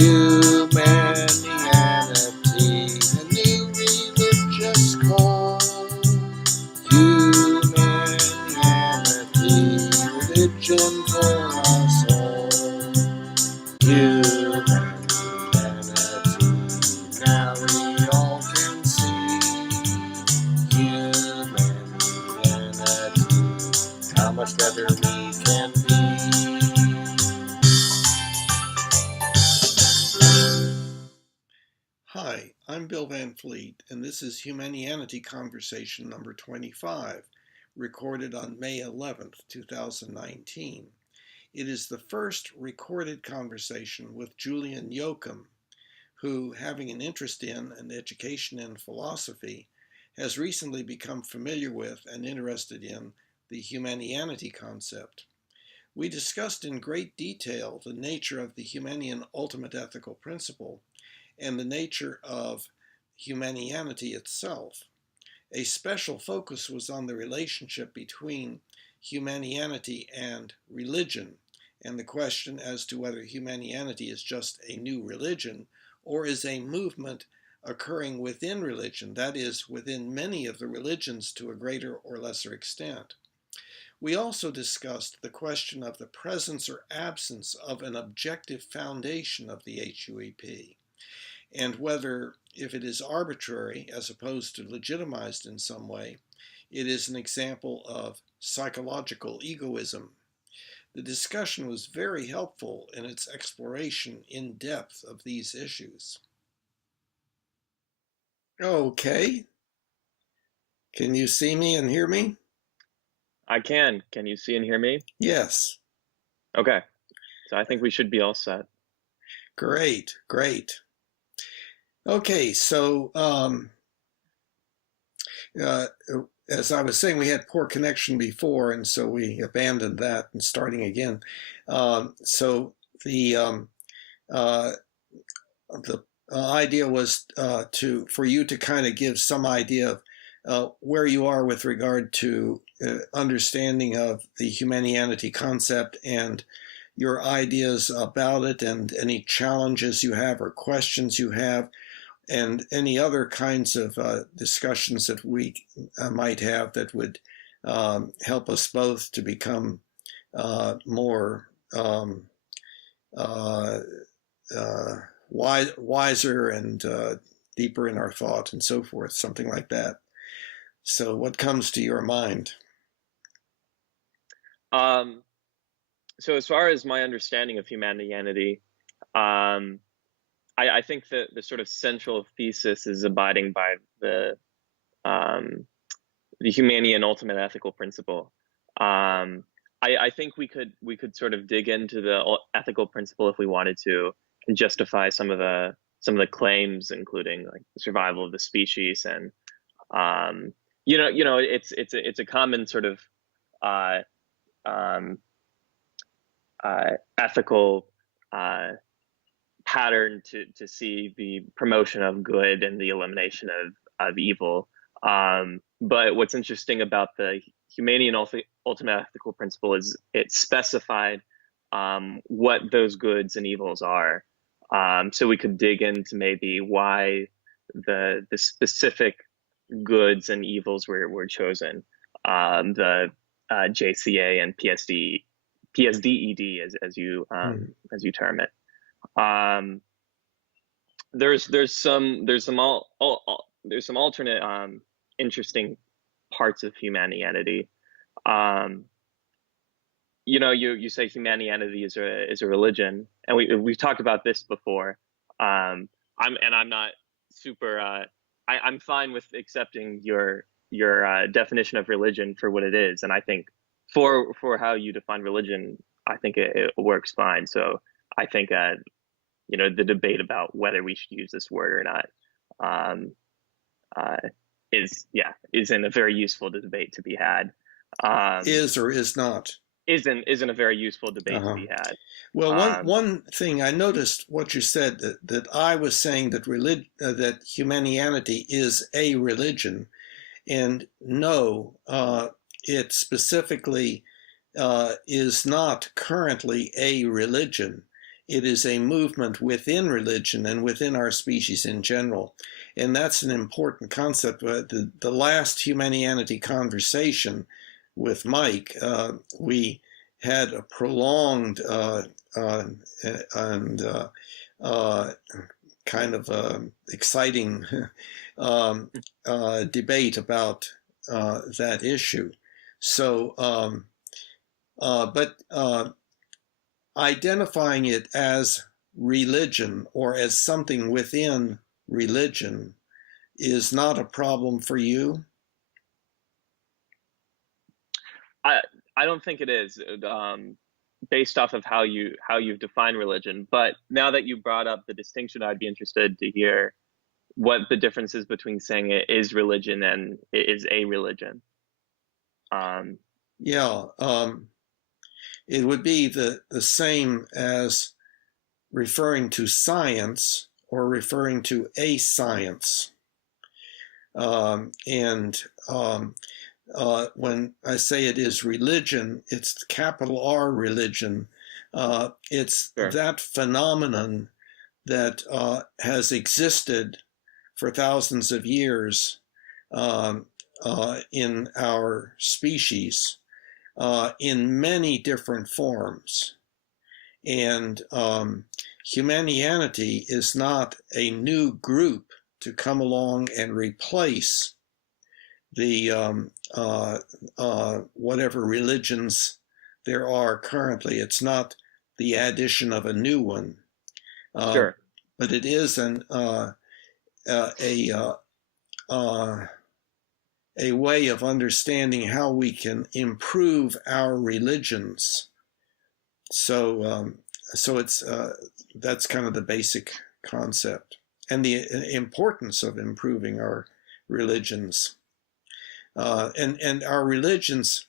Humanianity, a new religious call. Humanianity, religion for us all. Humanity, now we all can see. Humanity, how much better we can be. Hi, I'm Bill Van Fleet, and this is Humanianity Conversation number 25, recorded on May 11th, 2019. It is the first recorded conversation with Julian Yocum, who, having an interest in and education in philosophy, has recently become familiar with and interested in the Humanianity concept. We discussed in great detail the nature of the Humanian Ultimate Ethical Principle and the nature of Humanianity itself. A special focus was on the relationship between Humanianity and religion, and the question as to whether Humanianity is just a new religion or is a movement occurring within religion, that is, within many of the religions to a greater or lesser extent. We also discussed the question of the presence or absence of an objective foundation of the HUEP, and whether, if it is arbitrary as opposed to legitimized in some way, it is an example of psychological egoism. The discussion was very helpful in its exploration in depth of these issues. Okay. Can you see me and hear me? I can. Can you see and hear me? Yes. Okay. So I think we should be all set. Great, great. Okay, so as I was saying, we had poor connection before, and so we abandoned that and starting again. So the idea was for you to kind of give some idea of where you are with regard to understanding of the Humanianity concept and your ideas about it, and any challenges you have or questions you have, and any other kinds of discussions that we might have that would help us both to become more wiser and deeper in our thought and so forth, something like that. So what comes to your mind? So as far as my understanding of Humanianity, I think that the sort of central thesis is abiding by the Humanian Ultimate Ethical Principle. I think we could sort of dig into the ethical principle if we wanted to, and justify some of the claims, including like the survival of the species, and it's a common sort of ethical pattern to see the promotion of good and the elimination of evil. But what's interesting about the Humanian Ultimate Ethical Principle is it specified what those goods and evils are. So we could dig into maybe why the specific goods and evils were chosen. The JCA and PSDED as you term it. There's some alternate interesting parts of Humanianity. You say Humanianity is a religion, and we've talked about this before. I'm not super. I'm fine with accepting your definition of religion for what it is, and I think for how you define religion, I think it works fine. So I think the debate about whether we should use this word or not isn't a very useful debate to be had. Is or is not. Isn't a very useful debate to be had. Well, one thing I noticed what you said, that I was saying that that Humanianity is a religion, and no, it specifically is not currently a religion. it is a movement within religion and within our species in general. And that's an important concept. The last Humanianity conversation with Mike, we had a prolonged and kind of exciting debate about that issue. So, but identifying it as religion or as something within religion is not a problem for you? I don't think it is, based off of how you've defined religion. But now that you brought up the distinction, I'd be interested to hear what the difference is between saying it is religion and it is a religion. It would be the same as referring to science or referring to a science. When I say it is religion, it's capital R religion. It's Sure. that phenomenon that has existed for thousands of years in our species in many different forms. And Humanianity is not a new group to come along and replace the whatever religions there are currently. It's not the addition of a new one. Sure. But it is a way of understanding how we can improve our religions. So it's that's kind of the basic concept and the importance of improving our religions. And our religions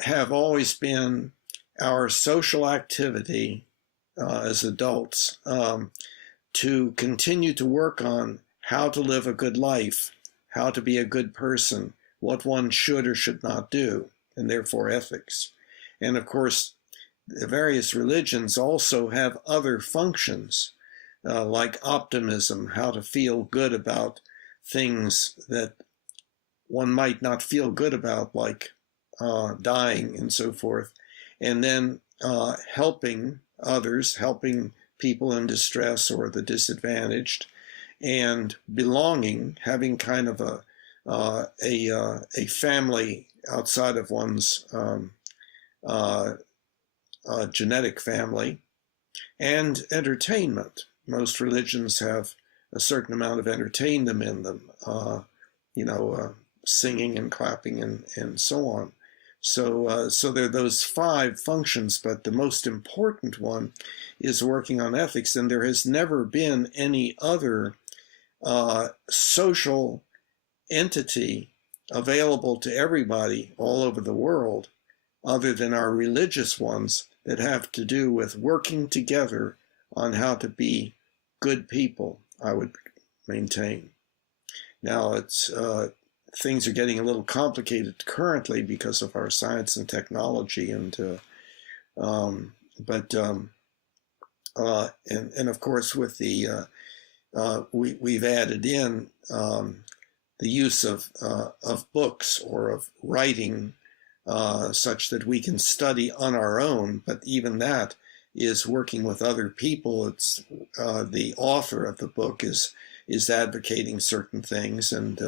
have always been our social activity as adults to continue to work on how to live a good life, how to be a good person, what one should or should not do, and therefore ethics. And of course, the various religions also have other functions, like optimism, how to feel good about things that one might not feel good about, like dying and so forth. And then helping others, helping people in distress or the disadvantaged, and belonging, having kind of a family outside of one's genetic family, and entertainment. Most religions have a certain amount of entertainment in them, singing and clapping and so on. So there are those 5 functions, but the most important one is working on ethics, and there has never been any other social entity available to everybody all over the world other than our religious ones that have to do with working together on how to be good people, I would maintain. Now, things are getting a little complicated currently because of our science and technology, and of course with the we've added in the use of books or of writing such that we can study on our own, but even that is working with other people. It's the author of the book is advocating certain things, and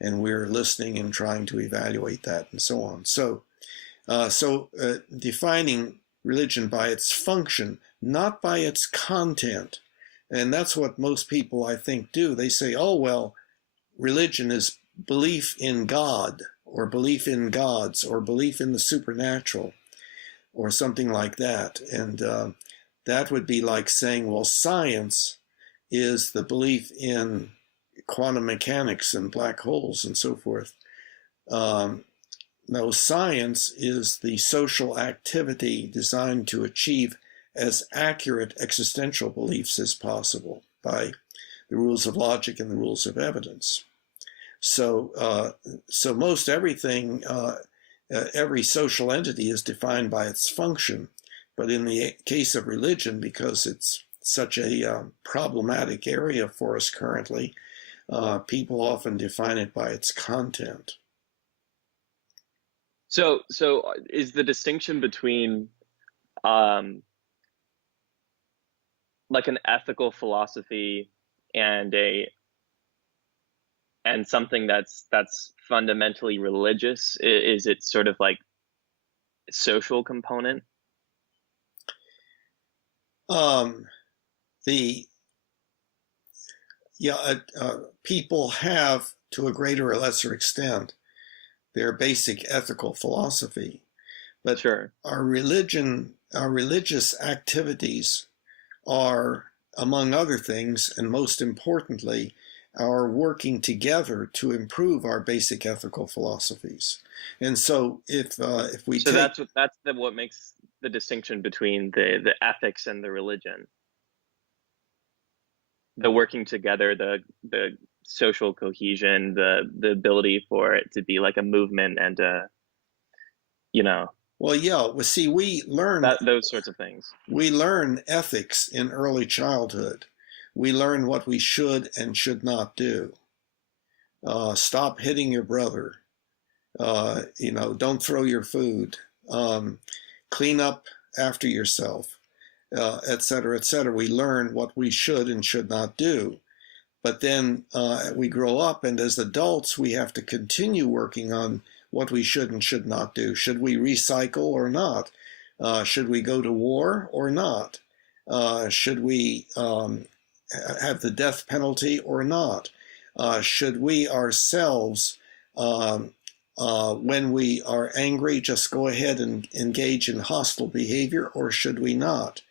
we're listening and trying to evaluate that and so on. So defining religion by its function, not by its content. And that's what most people, I think, do. They say, oh, well, religion is belief in God, or belief in gods, or belief in the supernatural, or something like that. And that would be like saying, well, science is the belief in quantum mechanics and black holes and so forth. No, science is the social activity designed to achieve as accurate existential beliefs as possible by the rules of logic and the rules of evidence. So most everything, every social entity is defined by its function, But in the case of religion, because it's such a problematic area for us currently, people often define it by its content. So is the distinction between like an ethical philosophy and something that's fundamentally religious, is it sort of like social component? People have, to a greater or lesser extent, their basic ethical philosophy, but sure, our religious activities are, among other things, and most importantly, our working together to improve our basic ethical philosophies. And so, if we that's what makes the distinction between the ethics and the religion, the working together, the social cohesion, the ability for it to be like a movement and Well, yeah. Well, see, we learn those sorts of things. We learn ethics in early childhood. We learn what we should and should not do. Stop hitting your brother. Don't throw your food. Clean up after yourself, et cetera, et cetera. We learn what we should and should not do. But then we grow up, and as adults, we have to continue working on what we should and should not do. Should we recycle or not? Should we go to war or not? Should we have the death penalty or not? Should we ourselves, when we are angry, just go ahead and engage in hostile behavior, or should we not?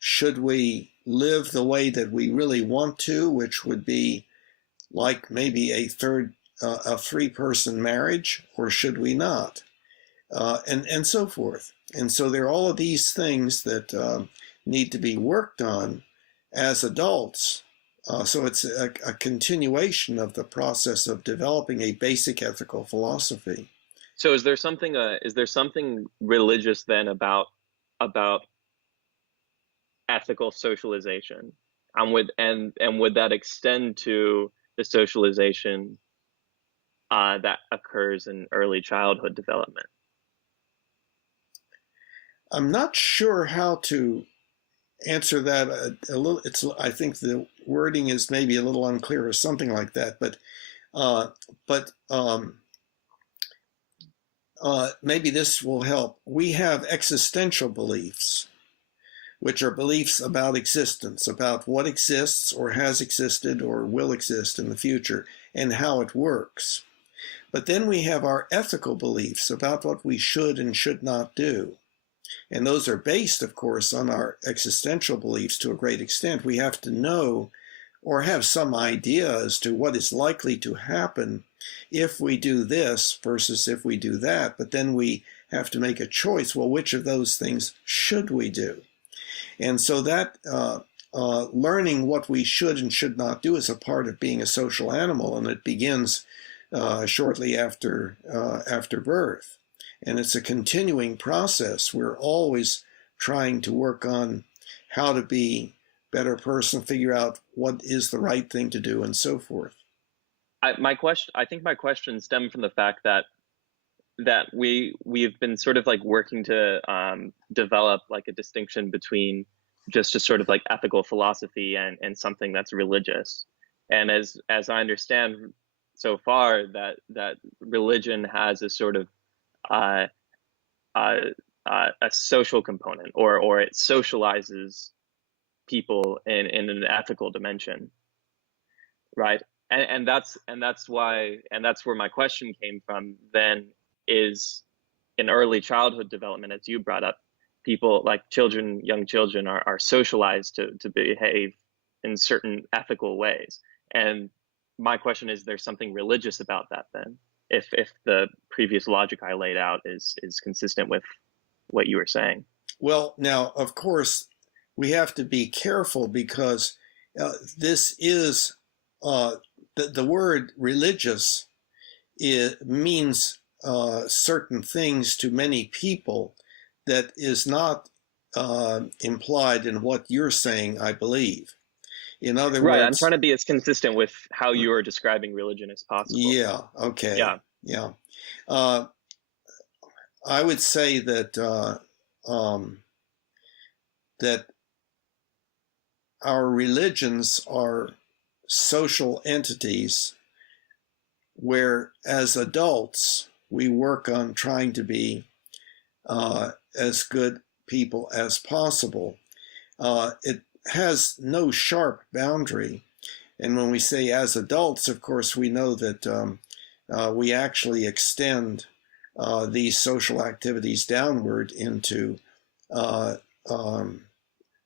Should we live the way that we really want to, which would be like maybe a three-person marriage, or should we not? And so forth. And so there are all of these things that need to be worked on as adults. So it's a continuation of the process of developing a basic ethical philosophy. So is there something religious then about ethical socialization, and would that extend to the socialization that occurs in early childhood development? I'm not sure how to answer that a little. I think the wording is maybe a little unclear or something like that. But maybe this will help. We have existential beliefs, which are beliefs about existence, about what exists or has existed or will exist in the future, and how it works. But then we have our ethical beliefs about what we should and should not do. And those are based, of course, on our existential beliefs to a great extent. We have to know or have some idea as to what is likely to happen if we do this versus if we do that. But then we have to make a choice. Well, which of those things should we do? And so that learning what we should and should not do is a part of being a social animal, and it begins shortly after birth. And it's a continuing process. We're always trying to work on how to be a better person, figure out what is the right thing to do, and so forth. I think my question stemmed from the fact that we've been sort of like working to develop like a distinction between just a sort of like ethical philosophy and something that's religious. And as I understand so far, that religion has a sort of a social component, or it socializes people in an ethical dimension, right? And that's where my question came from then, is in early childhood development, as you brought up, people like young children are socialized to behave in certain ethical ways. And my question is, there's something religious about that then, if the previous logic I laid out is consistent with what you were saying? Well, now, of course, we have to be careful, because this is the word religious. It means certain things to many people that is not implied in what you're saying, I believe. In other Right. I'm trying words, to be as consistent with how you are describing religion as possible. yeah, okay, Yeah. yeah. Uh, I would say that that our religions are social entities where, as adults, we work on trying to be as good people as possible. It has no sharp boundary. And when we say as adults, of course, we know that we actually extend these social activities downward into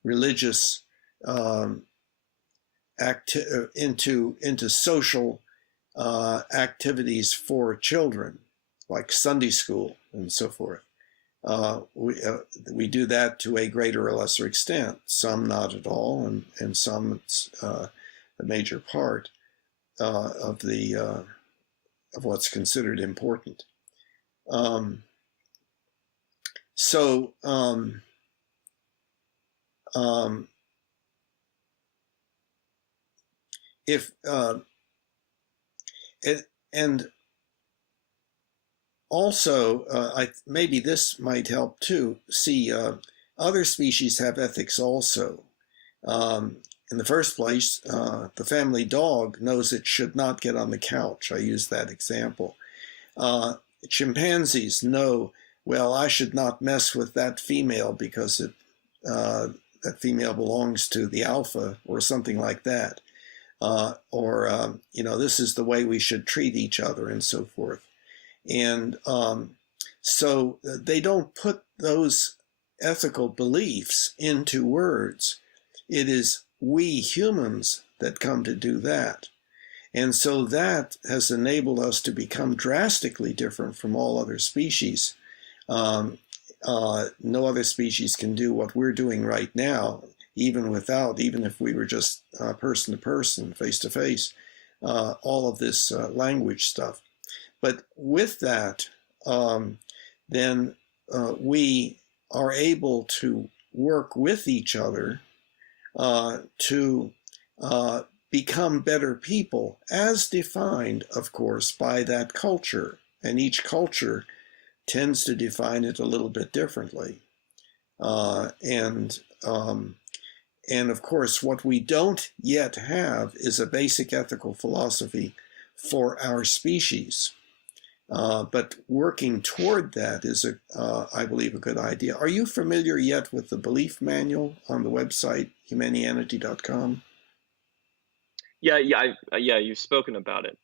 religious um, into social activities for children, like Sunday school and so forth. We do that to a greater or lesser extent. Some not at all, and some it's a major part of the of what's considered important. So if it, and also, maybe this might help too. See, other species have ethics also. In the first place, the family dog knows it should not get on the couch. I use that example. Chimpanzees know, well, I should not mess with that female because that female belongs to the alpha or something like that. This is the way we should treat each other and so forth. And so they don't put those ethical beliefs into words. It is we humans that come to do that. And so that has enabled us to become drastically different from all other species. No other species can do what we're doing right now, even if we were just person to person, face to face, all of this language stuff. But with that, then we are able to work with each other to become better people, as defined, of course, by that culture. And each culture tends to define it a little bit differently. And of course, what we don't yet have is a basic ethical philosophy for our species. But working toward that is, I believe, a good idea. Are you familiar yet with the belief manual on the website, humanianity.com? Yeah. You've spoken about it.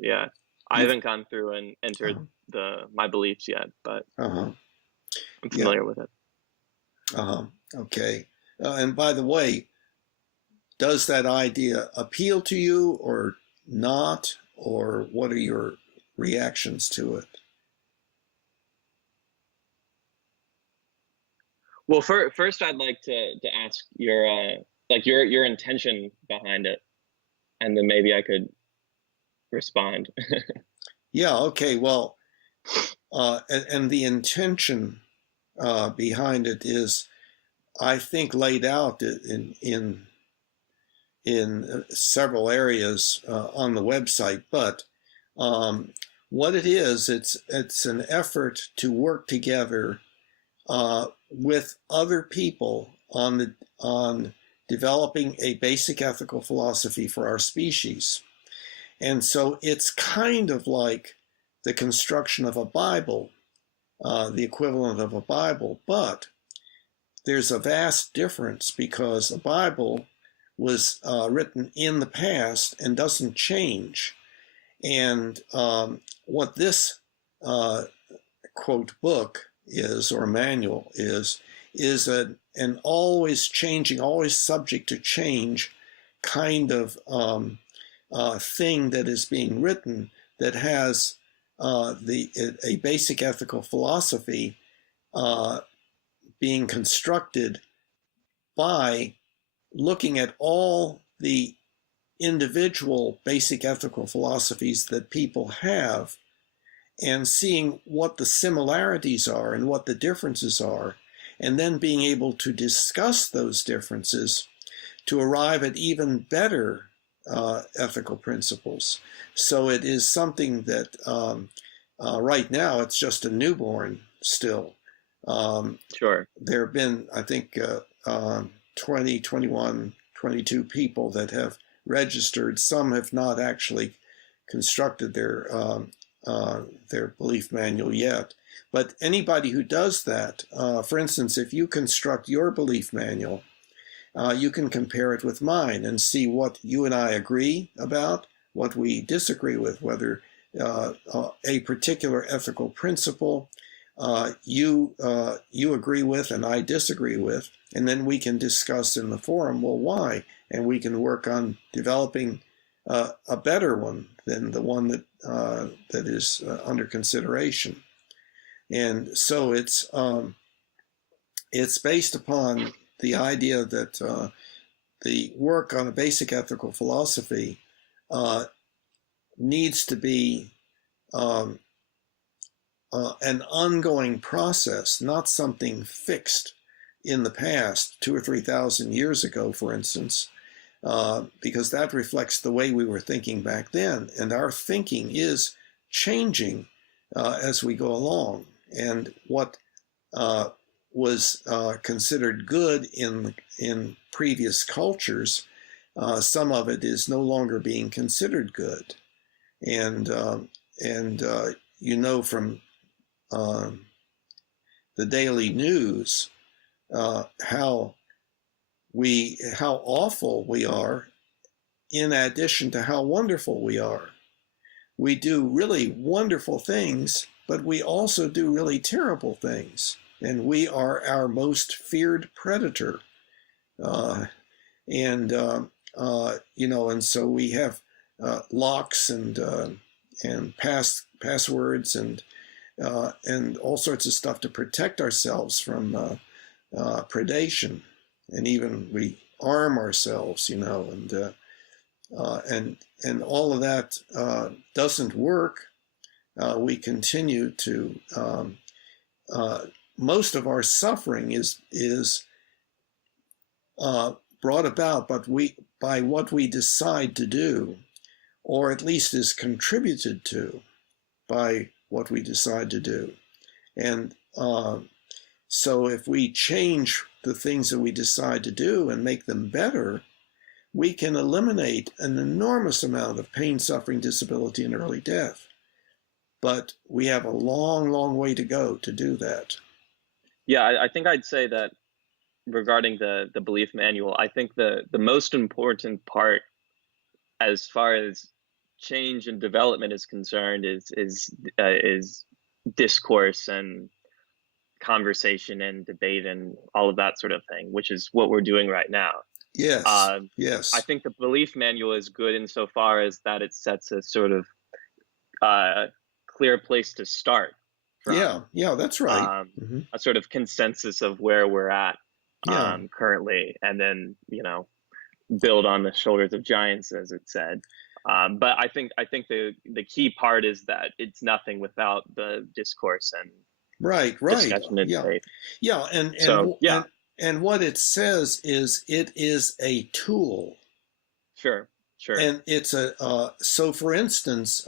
Yeah. I haven't gone through and entered my beliefs yet, but I'm familiar with it. Okay. And by the way, does that idea appeal to you or not? Or what are your reactions to it? Well, first, I'd like to ask your intention behind it, and then maybe I could respond. Yeah. Okay. Well, and the intention behind it is, I think, laid out in several areas on the website. But what it is, it's an effort to work together with other people on developing a basic ethical philosophy for our species. And so it's kind of like the construction of a Bible, the equivalent of a Bible, but there's a vast difference because a Bible was written in the past and doesn't change. And what this quote book is, or manual is an always changing, always subject to change kind of thing that is being written that has a basic ethical philosophy being constructed by looking at all the individual basic ethical philosophies that people have and seeing what the similarities are and what the differences are, and then being able to discuss those differences to arrive at even better ethical principles. So it is something that right now it's just a newborn still. Sure. There have been, I think, 20, 21, 22 people that have registered. Some have not actually constructed their belief manual yet. But anybody who does that, for instance, if you construct your belief manual, you can compare it with mine and see what you and I agree about, what we disagree with, whether a particular ethical principle you agree with and I disagree with, and then we can discuss in the forum, well, why? And we can work on developing a better one than the one that is under consideration. And so it's based upon the idea that the work on a basic ethical philosophy needs to be an ongoing process, not something fixed in the past, 2,000 or 3,000 years ago, for instance, because that reflects the way we were thinking back then. And our thinking is changing as we go along. And what was considered good in previous cultures, some of it is no longer being considered good. And you know from the daily news how awful we are, in addition to how wonderful we are. We do really wonderful things, but we also do really terrible things. And we are our most feared predator. And so we have locks and passwords and all sorts of stuff to protect ourselves from predation. And even we arm ourselves, and all of that doesn't work. We continue to most of our suffering is brought about by what we decide to do, or at least is contributed to by what we decide to do. And so if we change the things that we decide to do and make them better, we can eliminate an enormous amount of pain, suffering, disability, and early death. But we have a long, long way to go to do that. Yeah, I think I'd say that regarding the belief manual, I think the most important part as far as change and development is concerned is discourse and conversation and debate and all of that sort of thing, which is what we're doing right now. Yes. Yes. I think the belief manual is good insofar as that it sets a sort of clear place to start from. Yeah, that's right. A sort of consensus of where we're at currently, and then build on the shoulders of giants, as it said. But I think the key part is that it's nothing without the discourse and discussion and debate. Yeah, and what it says is it is a tool. Sure. And it's so for instance,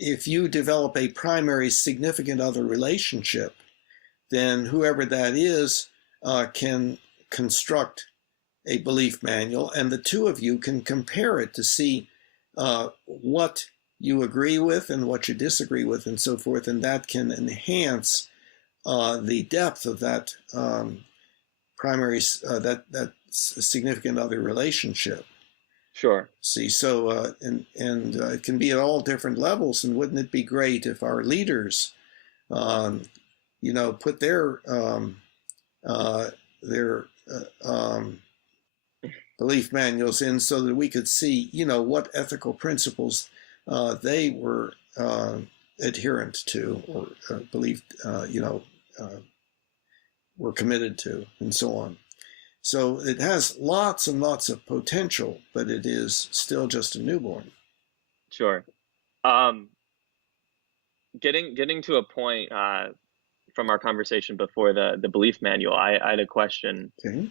if you develop a primary significant other relationship, then whoever that is can construct a belief manual, and the two of you can compare it to see what you agree with and what you disagree with and so forth, and that can enhance the depth of that primary, that significant other relationship. Sure. See, so it can be at all different levels, and wouldn't it be great if our leaders, put their belief manuals in so that we could see, what ethical principles they were adherent to or believed, were committed to, and so on. So it has lots and lots of potential, but it is still just a newborn. Sure. Um, getting to a point from our conversation before the belief manual, I had a question. Okay.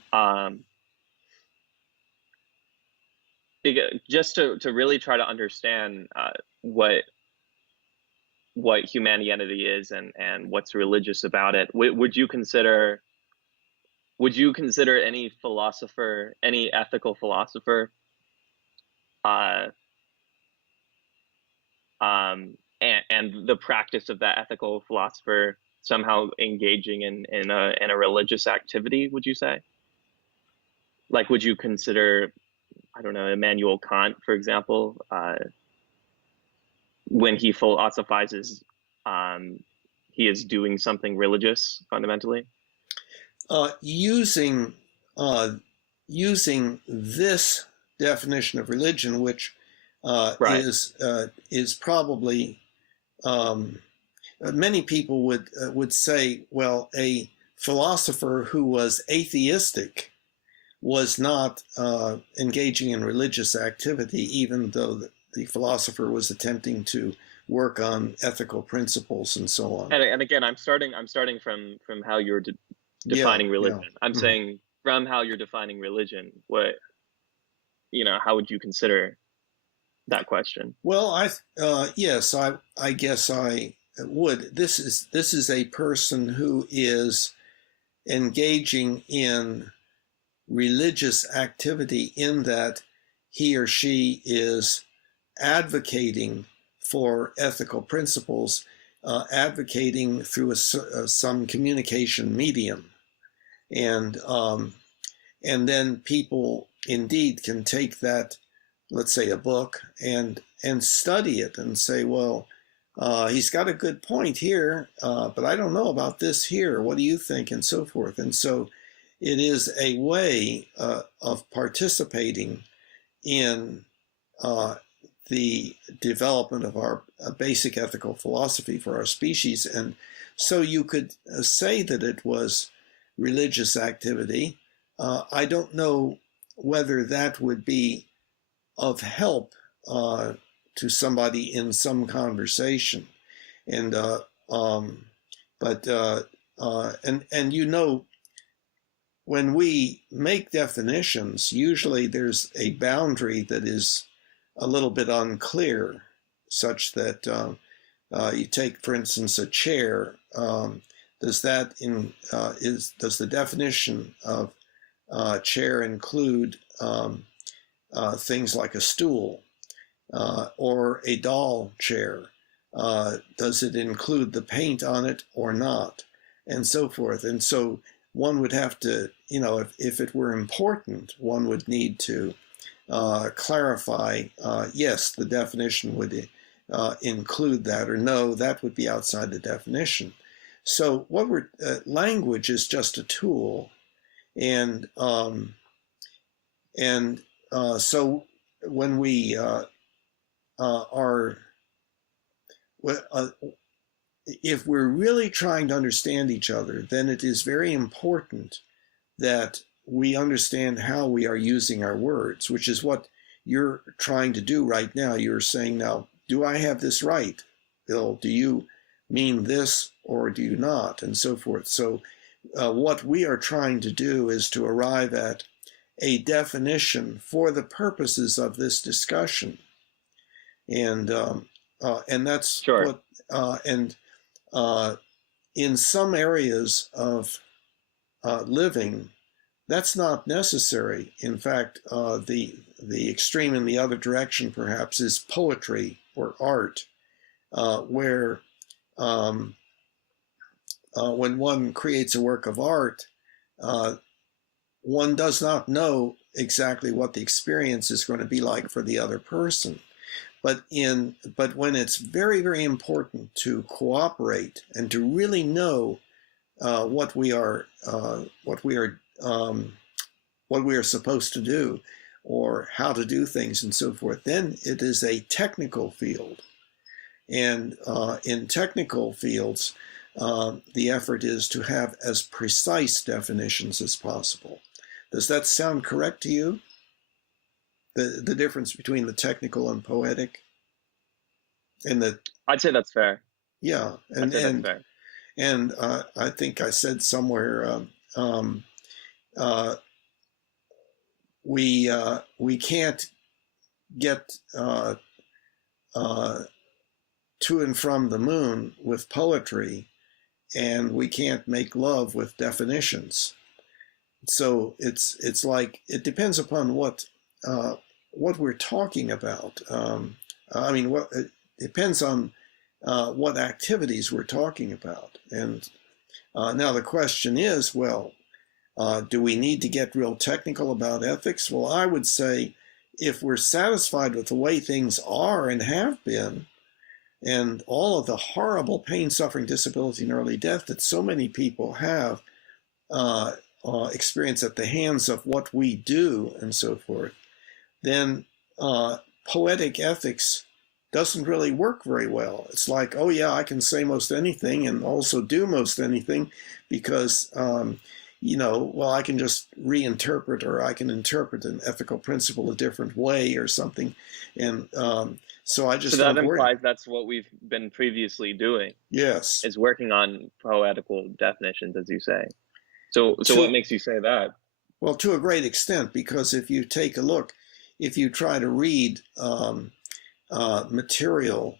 Just to really try to understand what humanity is and what's religious about it. Would you consider any philosopher, any ethical philosopher, uh, and the practice of that ethical philosopher somehow engaging in a religious activity? Would you say, like, would you consider, I don't know, Immanuel Kant, for example, when he philosophizes, he is doing something religious fundamentally? Using using this definition of religion, which Right. is probably many people would say, well, a philosopher who was atheistic was not engaging in religious activity, even though the philosopher was attempting to work on ethical principles and so on. And again, I'm starting from how you're defining religion. I'm Mm-hmm. saying from how you're defining religion, how would you consider that question? Well, yes, I guess I would. This is a person who is engaging in religious activity in that he or she is advocating for ethical principles, advocating through some communication medium, and then people indeed can take that, let's say, a book, and study it and say, well, he's got a good point here, but I don't know about this here. What do you think? And so forth. And so it is a way of participating in the development of our basic ethical philosophy for our species. And so you could say that it was religious activity. I don't know whether that would be of help to somebody in some conversation. And when we make definitions, usually there's a boundary that is a little bit unclear, such that you take, for instance, a chair. Does the definition of chair include things like a stool or a doll chair? Does it include the paint on it or not? And so forth. And so one would have to, if it were important, one would need to clarify, yes, the definition would include that, or no, that would be outside the definition. So language is just a tool. And so when we if we're really trying to understand each other, then it is very important that we understand how we are using our words, which is what you're trying to do right now. You're saying, now, do I have this right, Bill? Do you mean this or do you not? And so forth. So what we are trying to do is to arrive at a definition for the purposes of this discussion. And that's sure. In some areas of living, that's not necessary. In fact, the extreme in the other direction, perhaps, is poetry or art, where when one creates a work of art, one does not know exactly what the experience is going to be like for the other person. But when it's very, very important to cooperate and to really know what we are supposed to do, or how to do things and so forth, then it is a technical field. And in technical fields, the effort is to have as precise definitions as possible. Does that sound correct to you? The difference between the technical and poetic? And that, I'd say that's fair. yeah, I'd say that's fair. and I think I said somewhere, uh, we can't get uh, to and from the moon with poetry, and we can't make love with definitions. So it's like it depends upon what we're talking about. I mean, what it depends on what activities we're talking about. And now the question is, well, do we need to get real technical about ethics? Well, I would say if we're satisfied with the way things are and have been, and all of the horrible pain, suffering, disability, and early death that so many people have experienced at the hands of what we do and so forth, then poetic ethics doesn't really work very well. It's like, oh yeah, I can say most anything and also do most anything because, well, I can just reinterpret, or I can interpret an ethical principle a different way or something. And so I just So that avoid. implies that's what we've been previously doing, Yes. is working on poetical definitions, as you say. So what To, makes you say that? well, to a great extent, because if you take a look, if you try to read material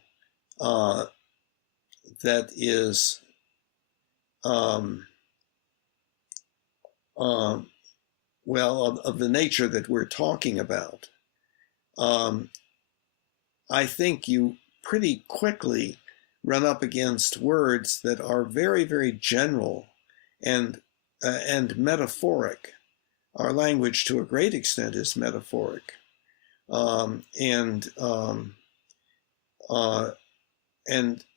that is of the nature that we're talking about, I think you pretty quickly run up against words that are very, very general and metaphoric. Our language, to a great extent, is metaphoric, and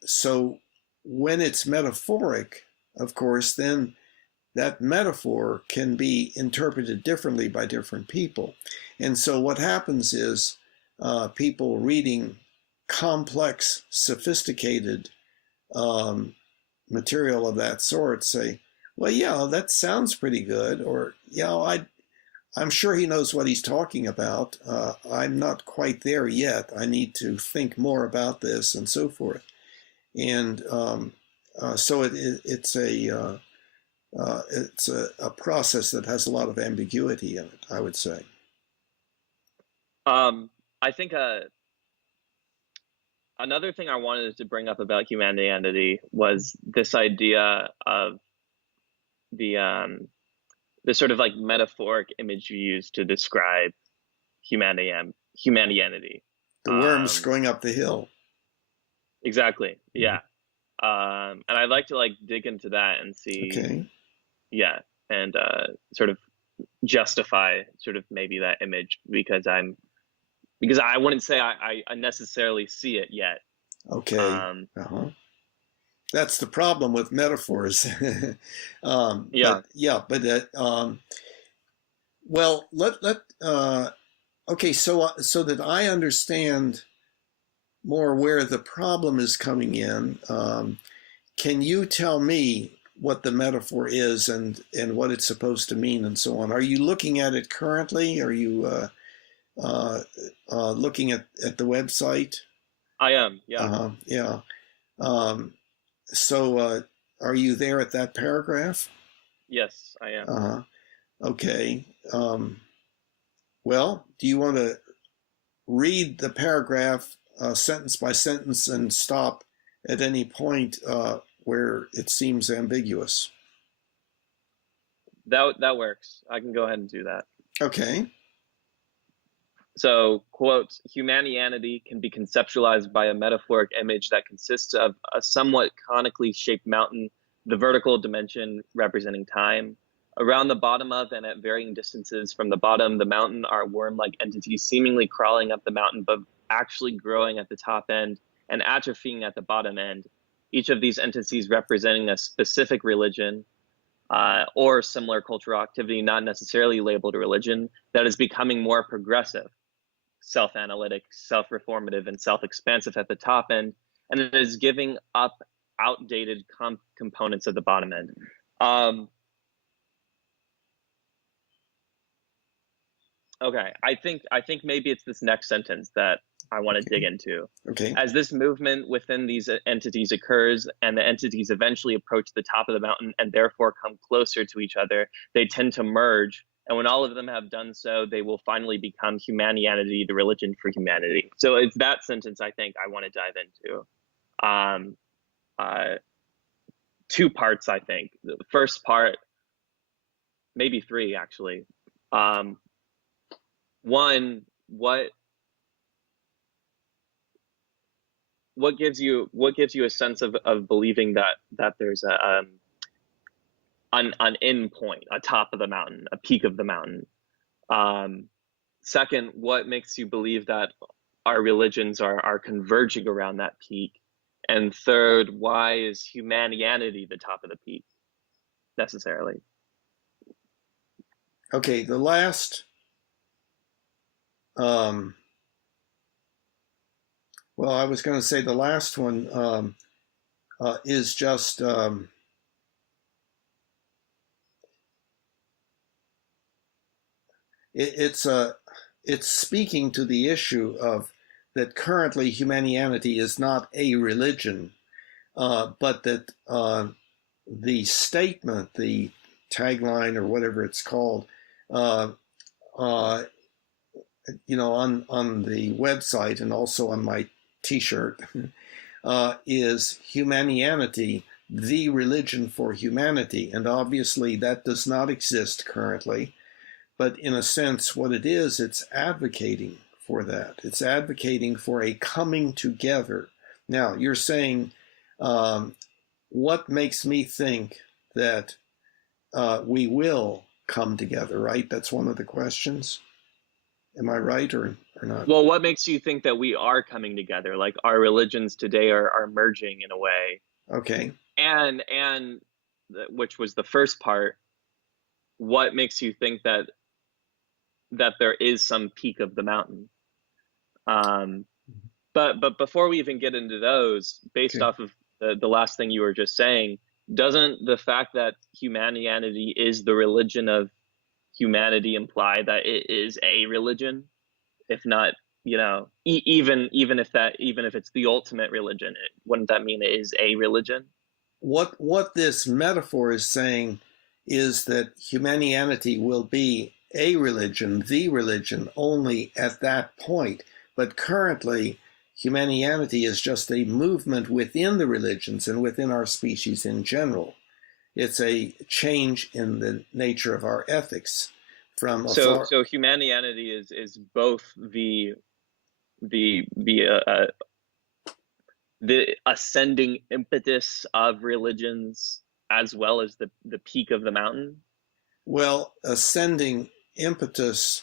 so when it's metaphoric, of course, then that metaphor can be interpreted differently by different people. And so what happens is people reading complex, sophisticated material of that sort say, well, yeah, that sounds pretty good, or, yeah, I'm sure he knows what he's talking about. I'm not quite there yet. I need to think more about this and so forth. And so it's a process that has a lot of ambiguity in it, I would say. I think another thing I wanted to bring up about humanity was this idea of the sort of like metaphoric image you use to describe humanity. The worms going up the hill. Exactly. Yeah. And I'd like to like dig into that and see. Okay. Yeah, and sort of justify sort of maybe that image because I wouldn't say I necessarily see it yet. Okay. That's the problem with metaphors. Yeah. Well, okay, so that I understand more where the problem is coming in, can you tell me what the metaphor is and what it's supposed to mean and so on? Are you looking at it currently? Are you looking at the website? I am, yeah. Yeah. So are you there at that paragraph? Yes, I am. Okay. Well, do you want to read the paragraph sentence by sentence and stop at any point where it seems ambiguous? That works. I can go ahead and do that. Okay. So, quote, humanity can be conceptualized by a metaphoric image that consists of a somewhat conically shaped mountain, the vertical dimension representing time. Around the bottom of and at varying distances from the bottom, the mountain are worm-like entities seemingly crawling up the mountain, but actually growing at the top end and atrophying at the bottom end. Each of these entities representing a specific religion or similar cultural activity, not necessarily labeled a religion, that is becoming more progressive, self-analytic, self-reformative, and self-expansive at the top end, and it is giving up outdated components at the bottom end. Okay, I think maybe it's this next sentence that I want to dig into. Okay. As this movement within these entities occurs and the entities eventually approach the top of the mountain and therefore come closer to each other, they tend to merge. And when all of them have done so, they will finally become Humanianity, the religion for humanity. So it's that sentence I think I want to dive into. Two parts, I think. The first part, maybe three actually. One, what gives you a sense of believing that there's an end point, a top of the mountain, a peak of the mountain? Second, what makes you believe that our religions are converging around that peak? And third, why is Humanianity the top of the peak necessarily? Okay, the last, well, I was going to say the last one is just it's speaking to the issue of that currently Humanianity is not a religion, but that the statement, the tagline or whatever it's called, you know, on the website and also on my T-shirt, is Humanianity, the religion for humanity. And obviously that does not exist currently, but in a sense what it is, it's advocating for that. It's advocating for a coming together. Now, you're saying, what makes me think that we will come together, right? That's one of the questions. Am I right or not? Well, what makes you think that we are coming together? Like our religions today are merging in a way. Okay. And which was the first part, what makes you think that there is some peak of the mountain? But before we even get into those, based off of the last thing you were just saying, doesn't the fact that Humanianity is the religion of humanity imply that it is a religion? If not, you know, even if it's the ultimate religion, wouldn't that mean it is a religion? What this metaphor is saying is that Humanianity will be a religion, the religion, only at that point. But currently, Humanianity is just a movement within the religions and within our species in general. It's a change in the nature of our ethics. So Humanianity is both the ascending impetus of religions as well as the peak of the mountain? Well, ascending impetus,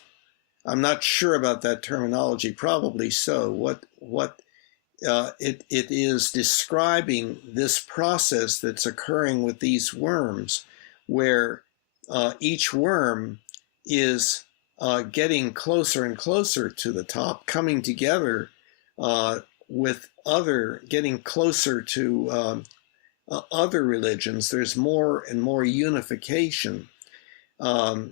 I'm not sure about that terminology. Probably so. It is describing this process that's occurring with these worms, where each worm is getting closer and closer to the top, coming together with getting closer to other religions. There's more and more unification. But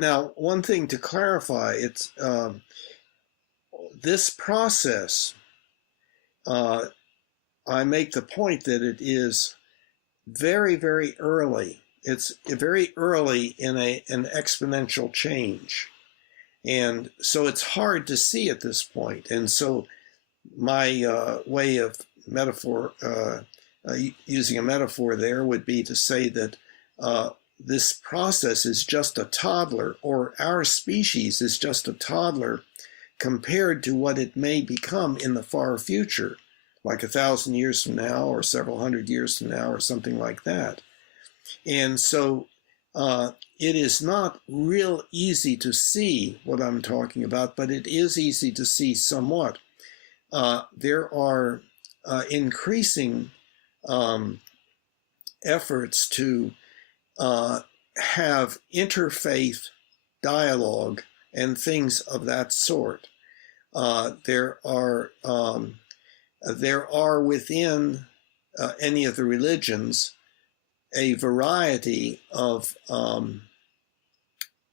now, one thing to clarify, it's this process, I make the point that it is very, very early. It's very early in an exponential change. And so it's hard to see at this point. And so my way of using a metaphor there would be to say that this process is just a toddler, or our species is just a toddler compared to what it may become in the far future, like 1,000 years from now or several hundred years from now or something like that. And so it is not real easy to see what I'm talking about, but it is easy to see somewhat. There are increasing efforts to have interfaith dialogue and things of that sort. There are within any of the religions a variety of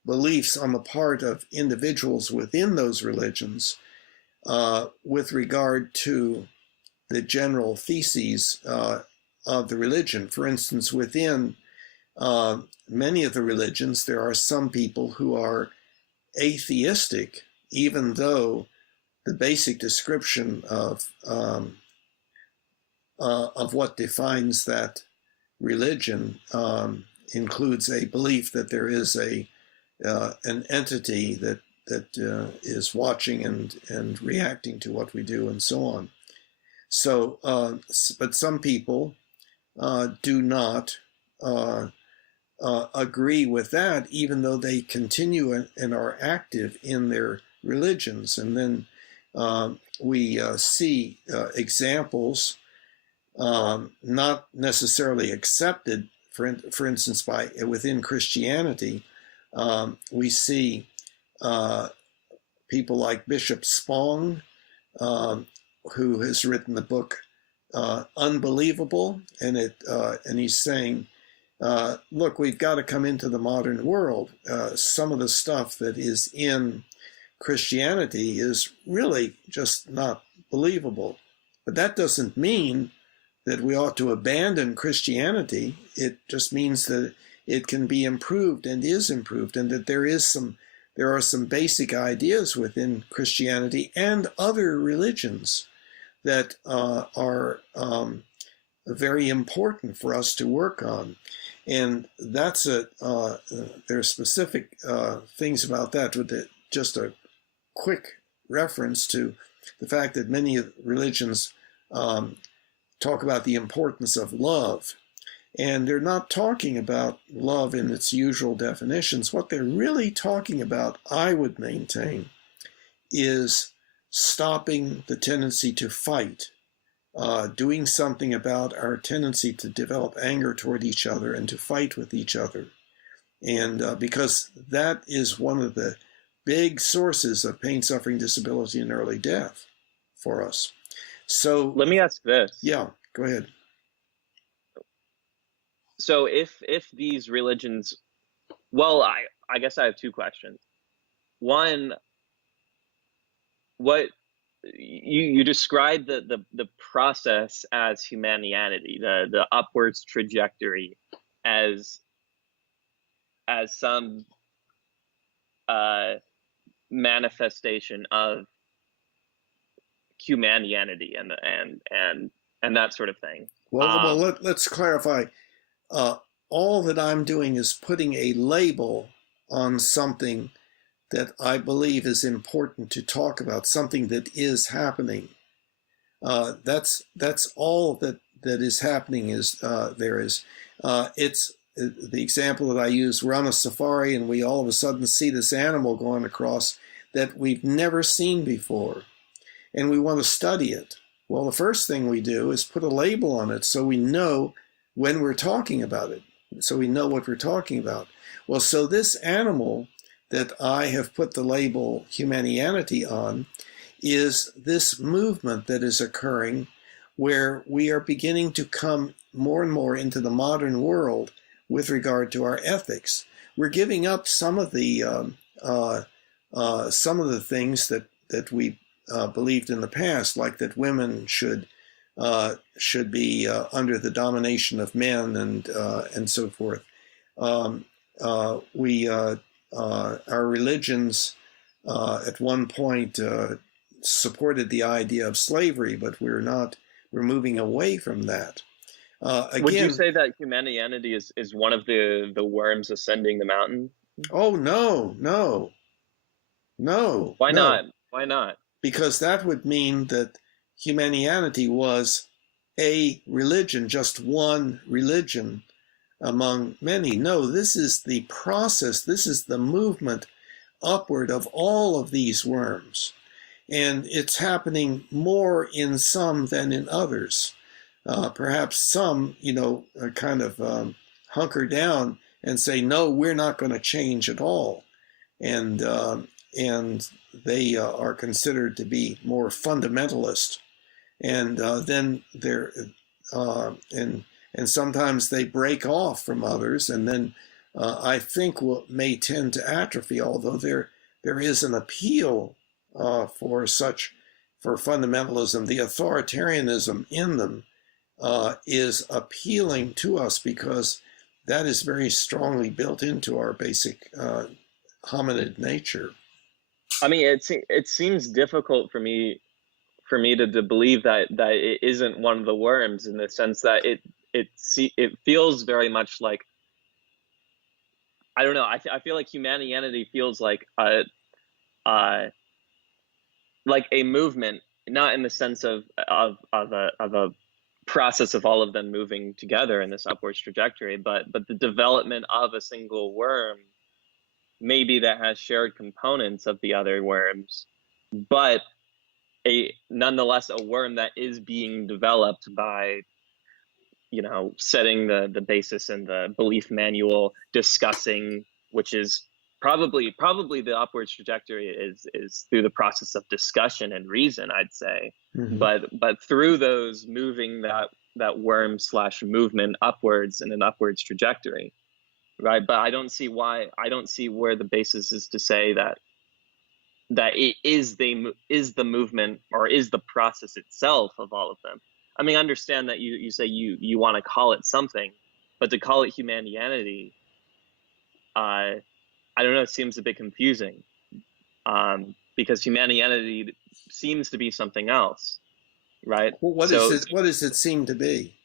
beliefs on the part of individuals within those religions with regard to the general theses of the religion. For instance, within many of the religions, there are some people who are atheistic, even though the basic description of what defines that religion includes a belief that there is an entity that is watching and reacting to what we do and so on. So, but some people do not agree with that, even though they continue and are active in their religions. And then we see examples not necessarily accepted, for instance, within Christianity. We see people like Bishop Spong, who has written the book Unbelievable, and he's saying, look, we've got to come into the modern world. Some of the stuff that is in Christianity is really just not believable. But that doesn't mean that we ought to abandon Christianity. It just means that it can be improved and is improved, and that there are some basic ideas within Christianity and other religions that are very important for us to work on. And that's there are specific things about that. With just a quick reference to the fact that many religions talk about the importance of love. And they're not talking about love in its usual definitions. What they're really talking about, I would maintain, is stopping the tendency to fight, doing something about our tendency to develop anger toward each other and to fight with each other. And because that is one of the big sources of pain, suffering, disability, and early death for us. So let me ask this. Yeah, go ahead. So if these religions, well, I guess I have two questions. One, what you describe the process as humanianity, the upwards trajectory as some manifestation of humanianity and that sort of thing. Well, let's clarify. All that I'm doing is putting a label on something that I believe is important to talk about, something that is happening. That's all that is happening. It's the example that I use. We're on a safari and we all of a sudden see this animal going across that we've never seen before, and we want to study it. Well, the first thing we do is put a label on it so we know when we're talking about it, so we know what we're talking about. Well, so this animal that I have put the label humanianity on is this movement that is occurring where we are beginning to come more and more into the modern world with regard to our ethics. We're giving up some of the things that we believed in the past, like that women should be under the domination of men and so forth. Our religions at one point supported the idea of slavery, but we're moving away from that. Again, would you say that humanianity is one of the worms ascending the mountain? Oh, no. Why not? Why not? Because that would mean that humanianity was a religion, just one religion among many. No, this is the process, this is the movement upward of all of these worms. And it's happening more in some than in others. Perhaps some, kind of hunker down and say, no, we're not going to change at all. And they are considered to be more fundamentalist. And then they're, and sometimes they break off from others, and then I think may tend to atrophy, although there is an appeal for fundamentalism. The authoritarianism in them is appealing to us because that is very strongly built into our basic hominid nature. I mean, it seems difficult for me to believe that it isn't one of the worms, in the sense that it feels very much like, I don't know. I feel like Humanianity feels like a movement, not in the sense of a process of all of them moving together in this upwards trajectory, but the development of a single worm, maybe that has shared components of the other worms, but nonetheless a worm that is being developed by, setting the basis in the belief manual, discussing, which is probably the upwards trajectory is through the process of discussion and reason, I'd say. Mm-hmm. But through those, moving that worm / movement upwards in an upwards trajectory, right? But I don't see where the basis is to say that it is the movement, or is the process itself of all of them. I mean, I understand that you say you want to call it something, but to call it Humanianity, I don't know, it seems a bit confusing, because Humanianity seems to be something else, right? Well, what does it seem to be?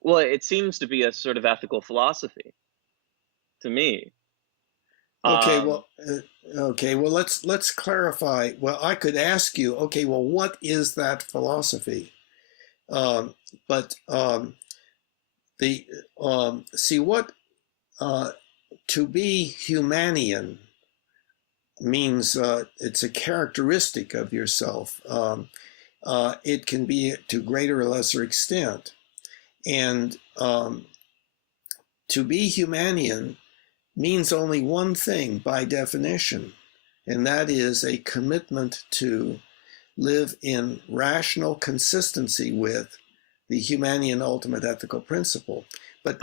Well, it seems to be a sort of ethical philosophy to me. Okay, well, let's clarify. Well, I could ask you, okay, well, what is that philosophy? See what to be Humanian means. It's a characteristic of yourself. It can be to greater or lesser extent, and to be Humanian means only one thing by definition, and that is a commitment to live in rational consistency with the Humanian Ultimate Ethical Principle. But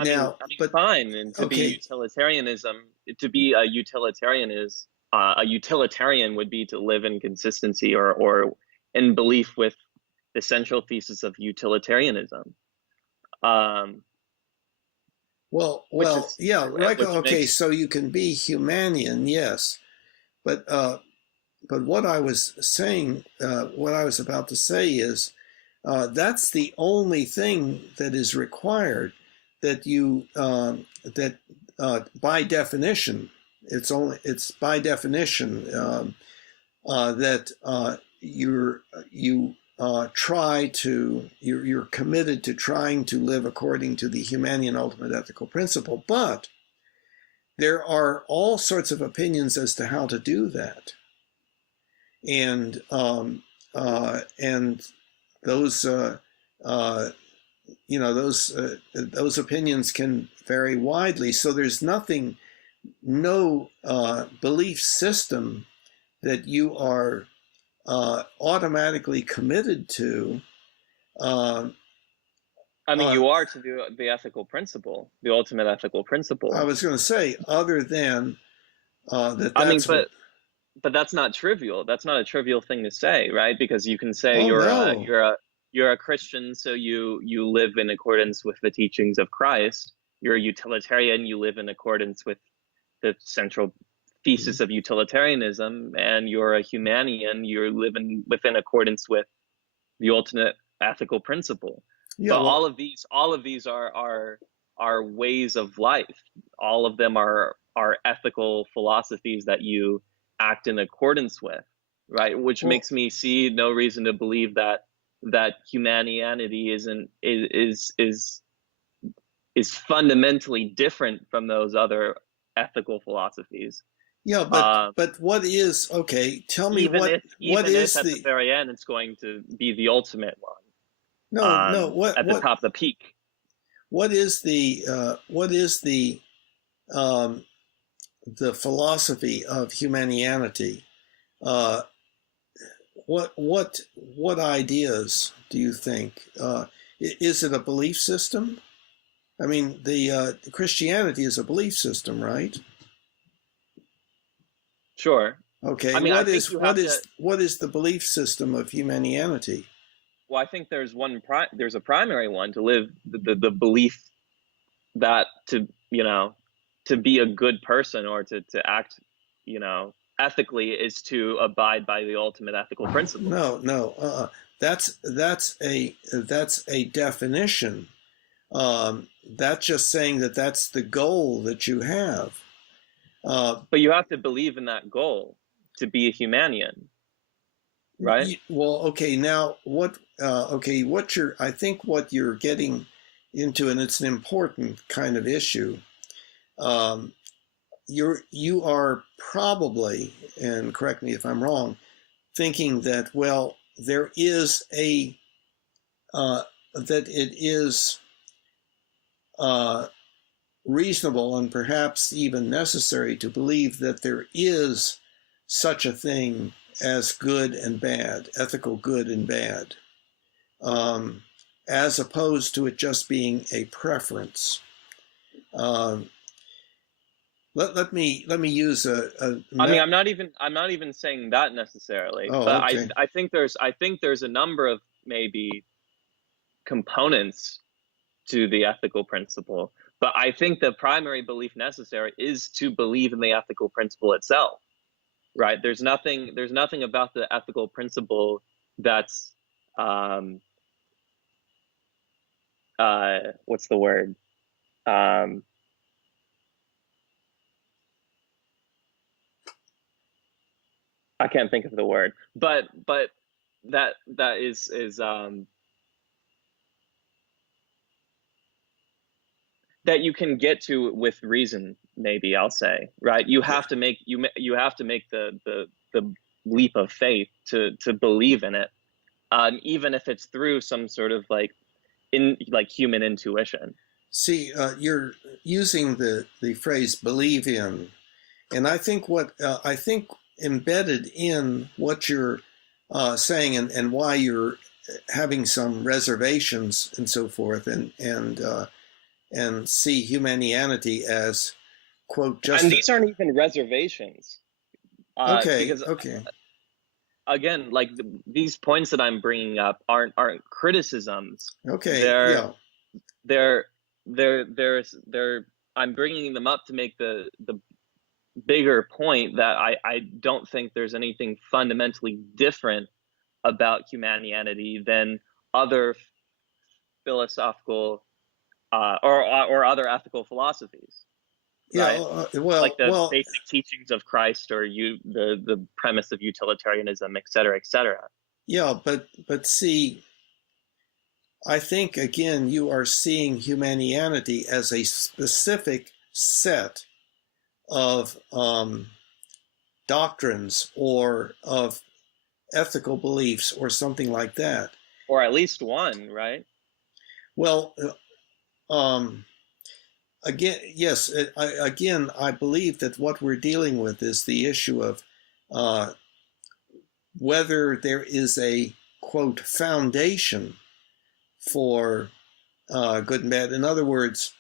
fine, and to be utilitarianism, to be a utilitarian is a utilitarian would be to live in consistency or in belief with the central thesis of utilitarianism. So you can be Humanian, yes, but what I was saying, what I was about to say is, that's the only thing that is required. That you by definition, it's by definition that you're committed to trying to live according to the Humanian Ultimate Ethical Principle. But there are all sorts of opinions as to how to do that, and those those opinions can vary widely. So there's no belief system that you are automatically committed to. You are to the ethical principle, the ultimate ethical principle. I was going to say, other than that. But that's not trivial. That's not a trivial thing to say, right? Because you can say you're a Christian, so you live in accordance with the teachings of Christ. You're a utilitarian, you live in accordance with the central thesis of utilitarianism, and you're a Humanian, you're living within accordance with the ultimate ethical principle. Yeah, but all of these are ways of life. All of them are ethical philosophies that you act in accordance with, right? Which makes me see no reason to believe that Humanianity is fundamentally different from those other ethical philosophies. Yeah, but what is, okay, tell me what is at the very end it's going to be the ultimate one. What at the top, the peak. What is the philosophy of Humanianity? What ideas do you think? Is it a belief system? I mean, the Christianity is a belief system, right? Sure. Okay, I mean, I think you have to. what is the belief system of Humanianity? Well, I think there's a primary one to live the belief that to be a good person or to act, ethically is to abide by the ultimate ethical principle. No, no, that's a definition. That's just saying that that's the goal that you have. But you have to believe in that goal to be a Humanian, right? Well, okay, now what? Okay, I think what you're getting into, and it's an important kind of issue. Um, you are probably, and correct me if I'm wrong, thinking that well, there is that it is reasonable and perhaps even necessary to believe that there is such a thing as good and bad, ethical good and bad, as opposed to it just being a preference. Let me use I mean, I'm not even saying that necessarily, but okay. I think there's a number of maybe components to the ethical principle, but I think the primary belief necessary is to believe in the ethical principle itself, right? There's nothing about the ethical principle that's what's the word? I can't think of the word, but that is that you can get to with reason. Maybe I'll say, right? You have to make you have to make the leap of faith to believe in it, even if it's through some sort of like human intuition. See, you're using the phrase "believe in," and I think I think embedded in what you're saying and why you're having some reservations and so forth, and see Humanianity as quote just. And these aren't even reservations, Okay. because Okay. again, like these points that I'm bringing up aren't criticisms. Okay. They're Yeah. they're I'm bringing them up to make the bigger point that I don't think there's anything fundamentally different about Humanianity than other philosophical or other ethical philosophies, Yeah. right? Like the basic teachings of Christ, or the premise of utilitarianism, et cetera, et cetera. Yeah, but see, I think again you are seeing Humanianity as a specific set of doctrines or of ethical beliefs or something like that. Or at least one, right? Well, again, yes, I believe that what we're dealing with is the issue of whether there is a, quote, foundation for good and bad. In other words,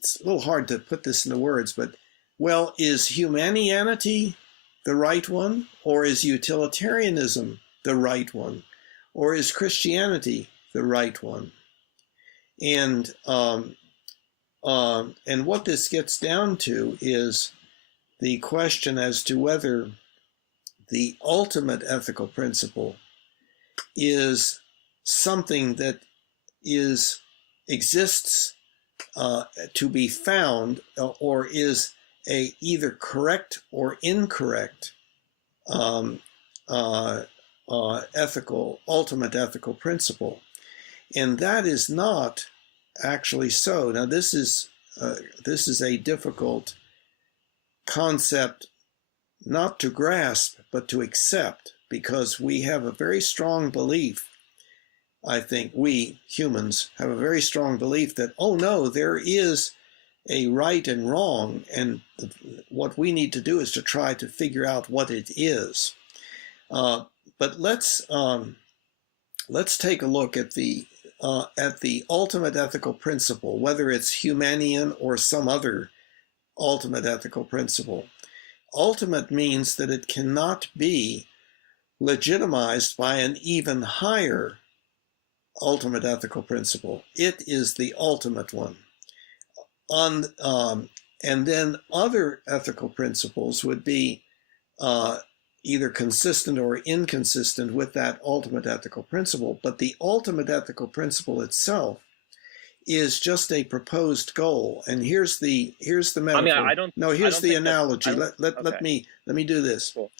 it's a little hard to put this into words, but well, is Humanianity the right one, or is utilitarianism the right one, or is Christianity the right one? And what this gets down to is the question as to whether the ultimate ethical principle is something that exists to be found, or is a either correct or incorrect ultimate ethical principle, and that is not actually so. Now, this is a difficult concept not to grasp, but to accept, because we have a very strong belief. I think we humans have a very strong belief that, oh no, there is a right and wrong, and what we need to do is to try to figure out what it is. But let's take a look at the at the ultimate ethical principle, whether it's Humanian or some other ultimate ethical principle. Ultimate means that it cannot be legitimized by an even higher ultimate ethical principle. It is the ultimate one. And then other ethical principles would be either consistent or inconsistent with that ultimate ethical principle. But the ultimate ethical principle itself is just a proposed goal. And here's the metaphor. Here's the analogy. Let me do this. Cool.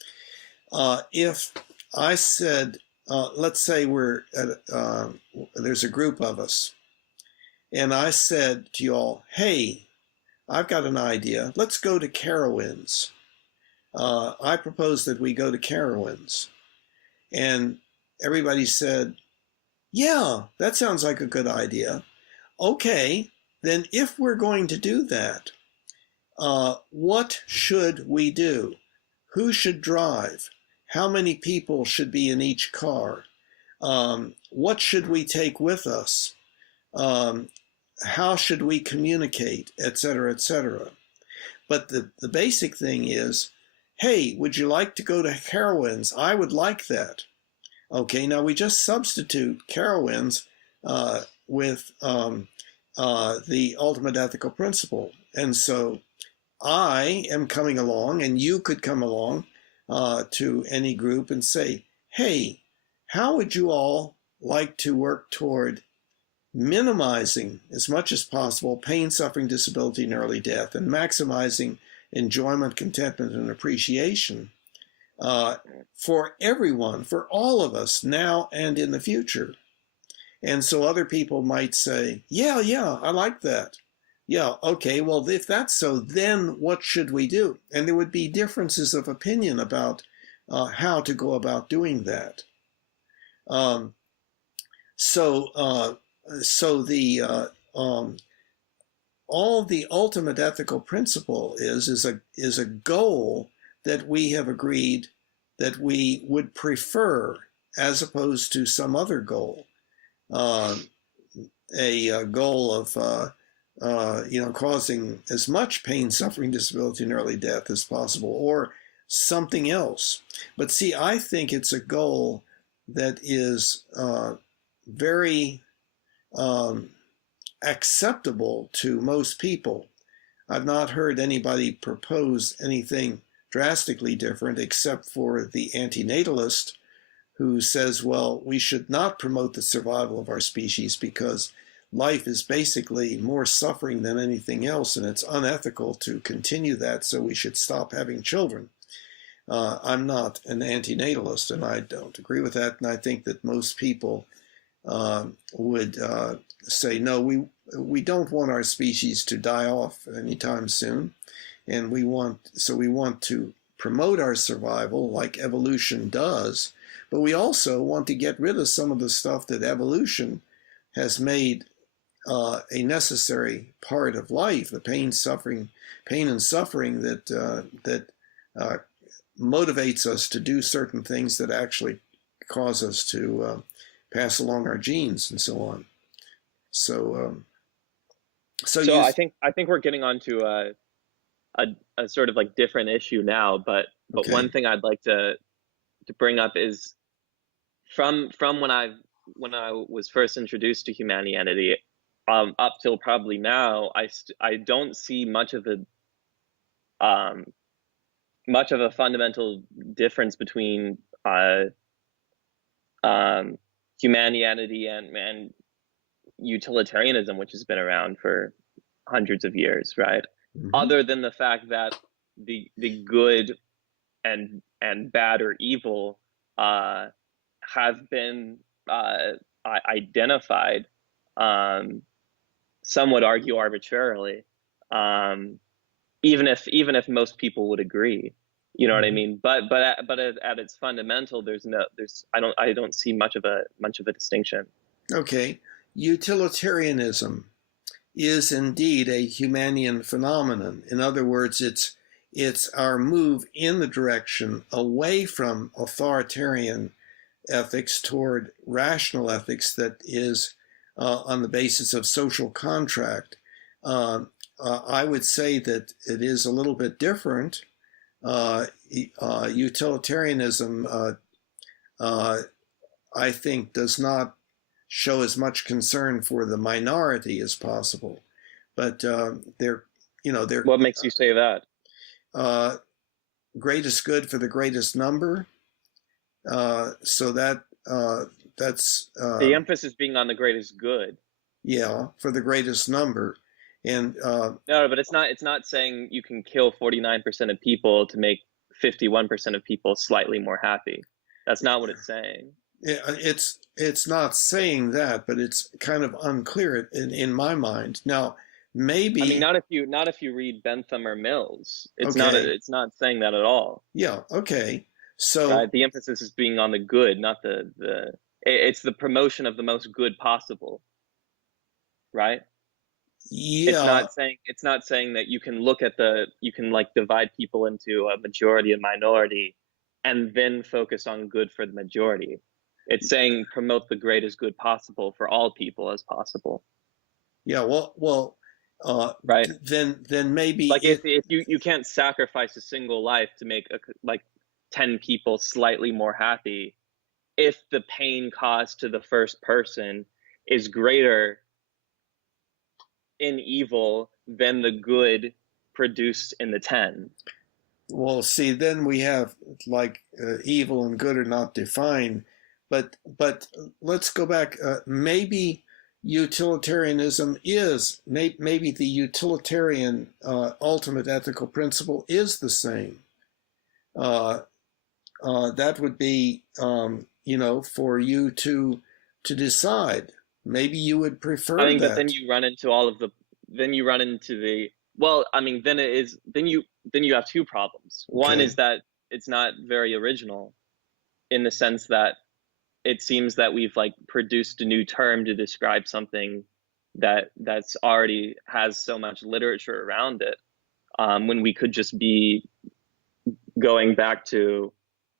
If I said, let's say we're at, there's a group of us, and I said to you all, hey, I've got an idea. Let's go to Carowinds. I propose that we go to Carowinds. And everybody said, yeah, that sounds like a good idea. Okay, then if we're going to do that, what should we do? Who should drive? How many people should be in each car? What should we take with us? How should we communicate, et cetera, et cetera. But the basic thing is, hey, would you like to go to Carowinds? I would like that. Okay, now we just substitute Carowinds with the ultimate ethical principle. And so I am coming along, and you could come along to any group and say, hey, how would you all like to work toward minimizing as much as possible pain, suffering, disability, and early death, and maximizing enjoyment, contentment, and appreciation for everyone, for all of us, now and in the future? And so other people might say, yeah, I like that. Yeah, okay, well, if that's so, then what should we do? And there would be differences of opinion about how to go about doing that. All the ultimate ethical principle is a goal that we have agreed that we would prefer as opposed to some other goal, a goal of causing as much pain, suffering, disability, and early death as possible, or something else. But see, I think it's a goal that is very acceptable to most people. I've not heard anybody propose anything drastically different except for the antinatalist who says, well, we should not promote the survival of our species because life is basically more suffering than anything else, and it's unethical to continue that, so we should stop having children. I'm not an antinatalist, and I don't agree with that, and I think that most people would say, no, we don't want our species to die off anytime soon, and we want to promote our survival like evolution does, but we also want to get rid of some of the stuff that evolution has made a necessary part of life, the pain and suffering that motivates us to do certain things that actually cause us to pass along our genes and so on. So I think we're getting onto a sort of like different issue now, but okay. One thing I'd like to bring up is from when I was first introduced to Humanianity up till probably now, I don't see much of a fundamental difference between Humanianity and utilitarianism, which has been around for hundreds of years, right? Mm-hmm. Other than the fact that the good and bad or evil have been identified, some would argue arbitrarily, even if most people would agree, you know what I mean? But at its fundamental, I don't see much of a distinction. Okay, utilitarianism is indeed a Humanian phenomenon. In other words, it's our move in the direction away from authoritarian ethics toward rational ethics that is on the basis of social contract. I would say that it is a little bit different. Utilitarianism, I think, does not show as much concern for the minority as possible. But they're, What makes you say that? Greatest good for the greatest number. So that's The emphasis being on the greatest good. Yeah, for the greatest number. And No, but it's not saying you can kill 49% of people to make 51% of people slightly more happy. That's not what it's saying. it's not saying that, but it's kind of unclear in my mind. Now, maybe, I mean, not if you read Bentham or Mills. It's okay, it's not saying that at all. yeah, okay. So, Right? The emphasis is being on the good, not it's the promotion of the most good possible. Right? yeah, It's not saying that you can you can like divide people into a majority and minority and then focus on good for the majority. It's saying promote the greatest good possible for all people as possible. yeah, well, Right? then maybe Like if you can't sacrifice a single life to make like 10 people slightly more happy if the pain caused to the first person is greater in evil than the good produced in the 10. Well, see, then we have like evil and good are not defined, but let's go back. Maybe utilitarianism is maybe the utilitarian ultimate ethical principle is the same. That would be for you to decide. Maybe you would prefer I mean, but that. then you run into the well, I mean, then you have two problems. One Okay. is that it's not very original in the sense that it seems that we've like produced a new term to describe something that's already has so much literature around it, when we could just be going back to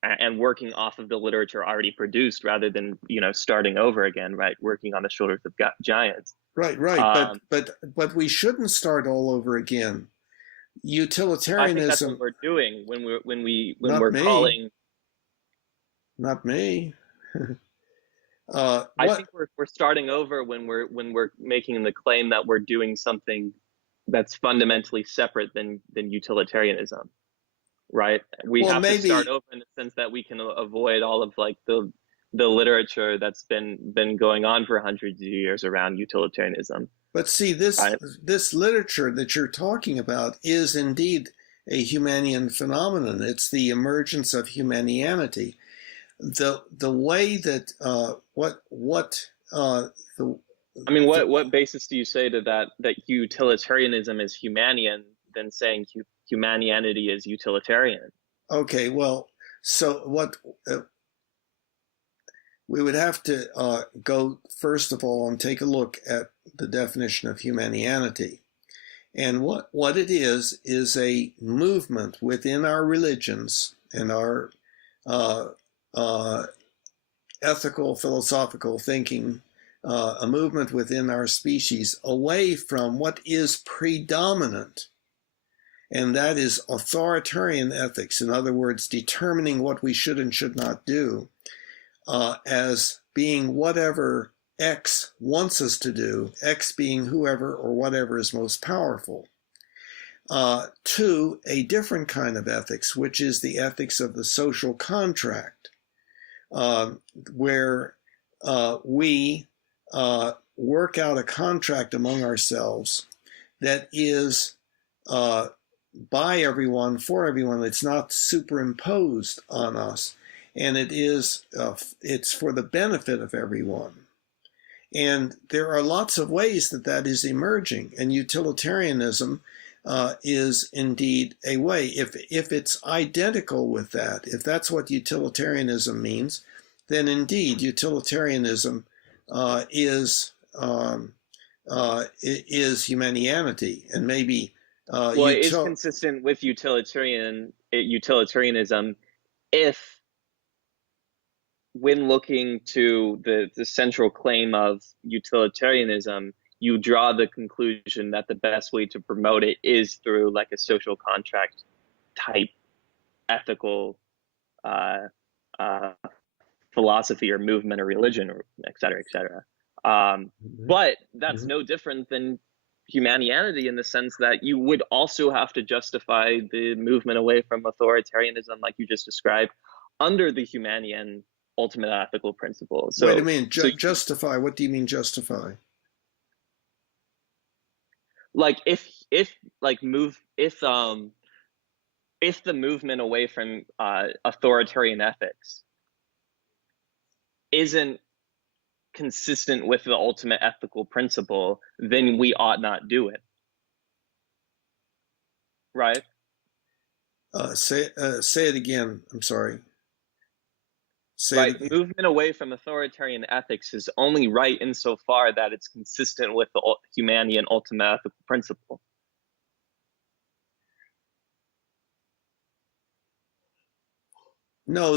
and working off of the literature already produced rather than starting over again, right? Working on the shoulders of giants. Right. Um, But we shouldn't start all over again. I think that's what Utilitarianism, we're doing when not we're me, calling. not me. I What? think we're starting over when we're making the claim that we're doing something that's fundamentally separate than utilitarianism, right? We Well, have to start maybe. over in the sense that we can avoid all of like the literature that's been going on for hundreds of years around utilitarianism, But see, right? this literature that you're talking about is indeed a Humanian phenomenon. It's the emergence of humanianity. The way that the I mean, the what basis do you say to that utilitarianism is Humanian than saying humanity is utilitarian? okay, well, so what we would have to go first of all and take a look at the definition of humanianity. And what it is a movement within our religions and our uh, uh, ethical, philosophical thinking, a movement within our species away from what is predominant, and that is authoritarian ethics. In other words, determining what we should and should not do as being whatever X wants us to do, X being whoever or whatever is most powerful. To a different kind of ethics, which is the ethics of the social contract, where we work out a contract among ourselves that is by everyone, for everyone. It's not superimposed on us, and it's for the benefit of everyone. And there are lots of ways that is emerging, and utilitarianism is indeed a way. If it's identical with that, if that's what utilitarianism means, then indeed utilitarianism is humanianity, and maybe Well, it is consistent with utilitarianism if when looking to the central claim of utilitarianism, you draw the conclusion that the best way to promote it is through like a social contract type ethical philosophy or movement or religion, or et cetera, et cetera. But that's no different than Humanianity in the sense that you would also have to justify the movement away from authoritarianism, like you just described, under the Humanian Ultimate Ethical Principle. So, wait a minute, justify. What do you mean justify? like if the movement away from authoritarian ethics isn't consistent with the ultimate ethical principle, then we ought not do it. Right? Say it again. I'm sorry. Right. Movement away from authoritarian ethics is only right insofar that it's consistent with the Humanian Ultimate Ethical Principle. No,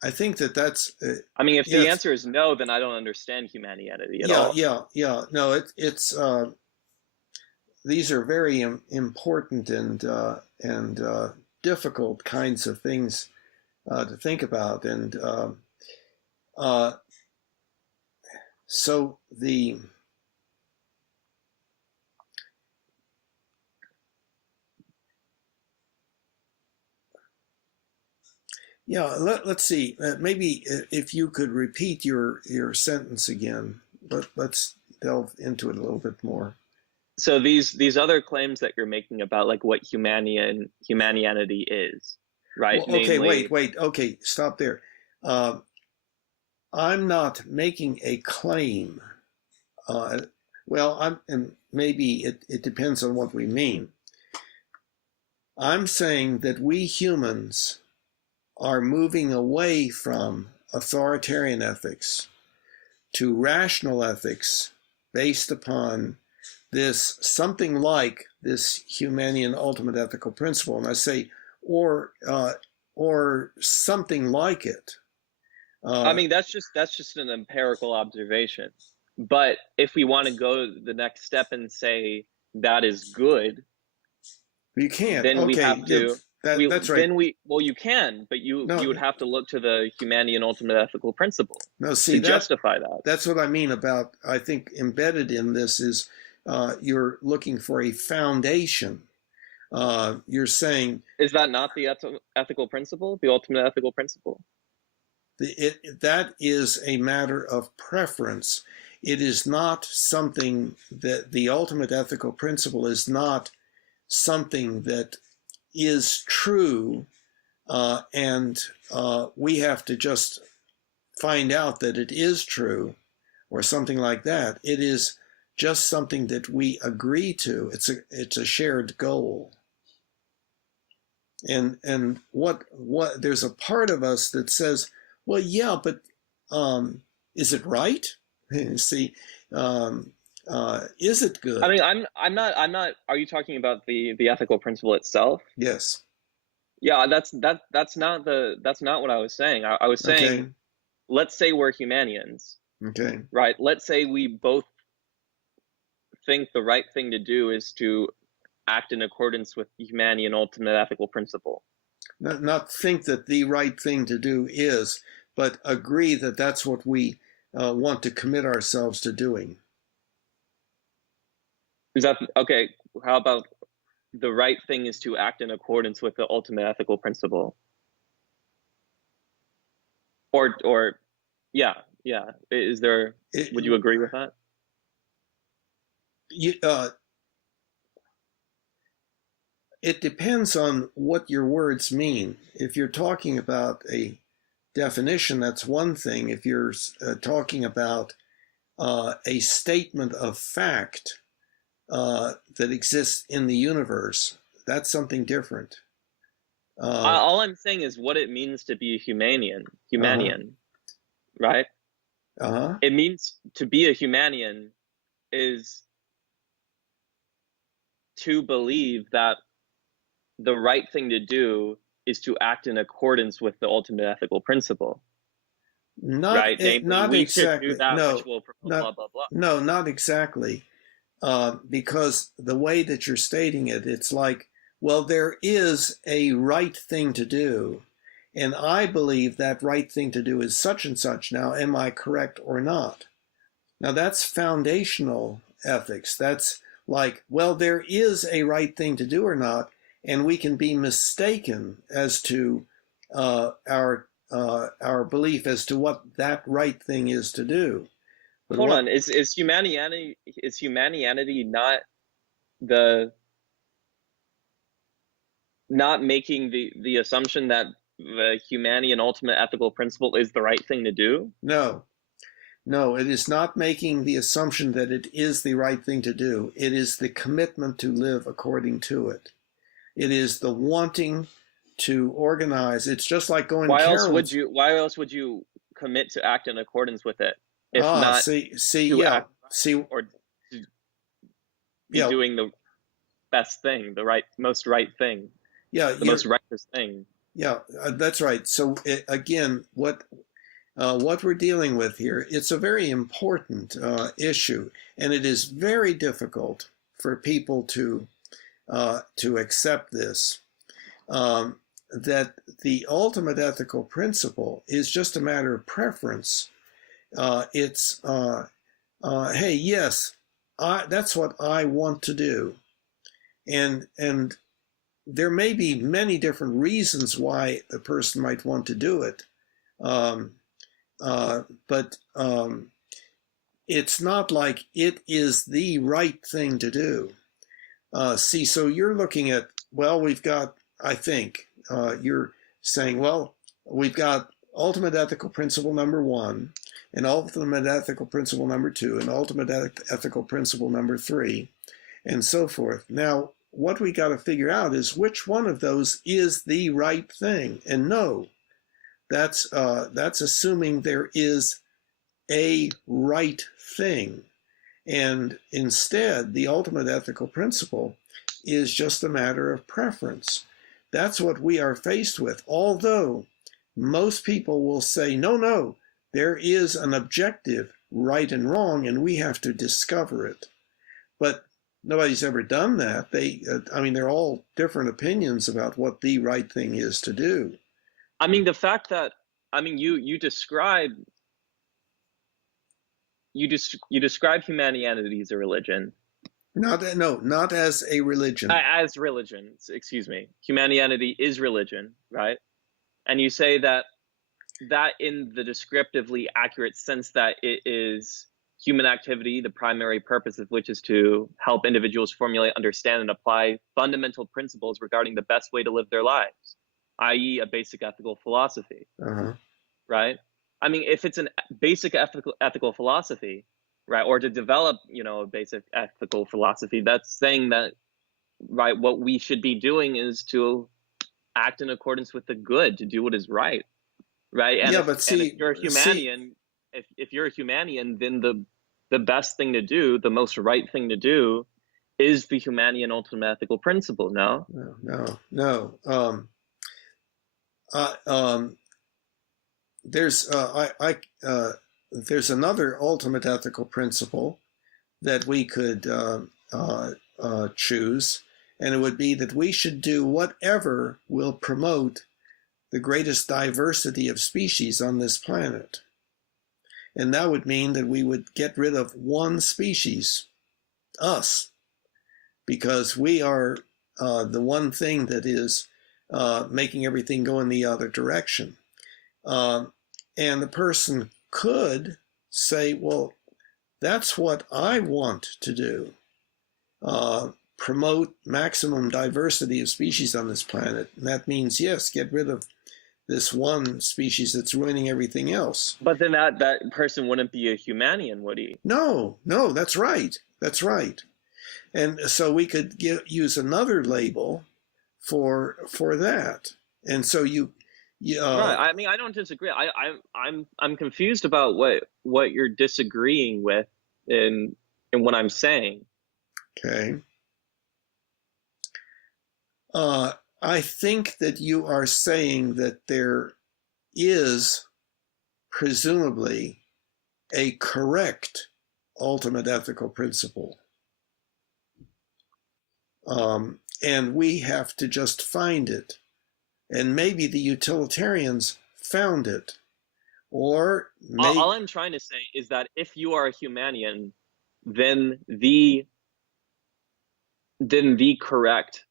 I think that's. I mean, if the answer is no, then I don't understand Humanianity at all. Yeah. No, it's these are very important and difficult kinds of things to think about, and so the. Yeah, let's see. Maybe if you could repeat your sentence again. Let's delve into it a little bit more. So these other claims that you're making about like what Humanianity is, right? Well, okay, wait. Okay, stop there. I'm not making a claim. And maybe it depends on what we mean. I'm saying that we humans are moving away from authoritarian ethics to rational ethics based upon this something like this Humanian Ultimate Ethical Principle. And I say, or something like it. I mean, that's just an empirical observation. But if we want to go the next step and say that is good, you can't. Then we have to. That's right. You can, but you would have to look to the Humanian Ultimate Ethical Principle to justify that. That's what I mean about, I think embedded in this is you're looking for a foundation. You're saying... Is that not the ethical principle, the ultimate ethical principle? That is a matter of preference. It is not something that the ultimate ethical principle is not something that is true, and we have to just find out that it is true or something like that. It is just something that we agree to. It's a shared goal. And what there's a part of us that says, well, yeah, but is it right? See, is it good? I mean, I'm not. Are you talking about the ethical principle itself? Yes. Yeah, that's not what I was saying. I was saying, okay, let's say we're Humanians. Okay. Right. Let's say we both think the right thing to do is to act in accordance with Humanian Ultimate Ethical Principle. Not think that the right thing to do is, but agree that that's what we want to commit ourselves to doing. Is that okay? How about the right thing is to act in accordance with the ultimate ethical principle? Or yeah. Is there? Would you agree with that? It depends on what your words mean. If you're talking about a definition, that's one thing. If you're talking about a statement of fact that exists in the universe, that's something different. All I'm saying is what it means to be a Humanian, right? It means to be a Humanian is to believe that the right thing to do is to act in accordance with the ultimate ethical principle, right? Namely, Not we should exactly. do that which No, will promote blah, not blah, blah. no, not exactly. Because the way that you're stating it, it's like, well, there is a right thing to do, and I believe that right thing to do is such and such. Now, am I correct or not? Now, that's foundational ethics. That's like, well, there is a right thing to do or not, and we can be mistaken as to our belief as to what that right thing is to do. But Hold what? on, is humanity not the not making the assumption that the Humanian Ultimate Ethical Principle is the right thing to do? No, no, it is not making the assumption that it is the right thing to do. It is the commitment to live according to it. It is the wanting to organize. It's just like going Why to else would Carol's. you commit to act in accordance with it if not See, to yeah, act see, or to be yeah, doing the best thing, the most right thing, yeah, the most righteous thing? yeah, that's right. So again, what we're dealing with here, it's a very important issue, and it is very difficult for people to accept this. That the ultimate ethical principle is just a matter of preference. It's hey, yes, that's what I want to do, and there may be many different reasons why the person might want to do it, but it's not like it is the right thing to do. See, so you're looking at, well, we've got, I think, you're saying, well, we've got ultimate ethical principle number 1, and ultimate ethical principle number 2, and ultimate ethical principle number 3, and so forth. Now, what we got to figure out is which one of those is the right thing. And no, that's assuming there is a right thing. And instead, the ultimate ethical principle is just a matter of preference. That's what we are faced with. Although most people will say, no, there is an objective right and wrong, and we have to discover it. But nobody's ever done that. They're all different opinions about what the right thing is to do. I mean, the fact that, you describe humanity as a religion. Not as a religion. As religion, excuse me. Humanity is religion, right? And you say that in the descriptively accurate sense that it is human activity, the primary purpose of which is to help individuals formulate, understand, and apply fundamental principles regarding the best way to live their lives, i.e. a basic ethical philosophy, right? I mean, if it's a basic ethical philosophy, right, or to develop, a basic ethical philosophy, that's saying that, right, what we should be doing is to act in accordance with the good, to do what is right, right? And if you're a Humanian, if you're a Humanian, then the best thing to do, the most right thing to do, is the Humanian Ultimate Ethical Principle. No. There's another ultimate ethical principle that we could choose, and it would be that we should do whatever will promote the greatest diversity of species on this planet. And that would mean that we would get rid of one species, us, because we are the one thing that is making everything go in the other direction. And the person could say, well, that's what I want to do. Promote maximum diversity of species on this planet. And that means, yes, get rid of this one species that's ruining everything else. But then that person wouldn't be a Humanian, would he? No, that's right. That's right. And so we could use another label for that. And so right. I mean, I don't disagree. I'm confused about what you're disagreeing with in what I'm saying. Okay. I think that you are saying that there is presumably a correct ultimate ethical principle. And we have to just find it. And maybe the utilitarians found it. Or All I'm trying to say is that if you are a Humanian, then the correct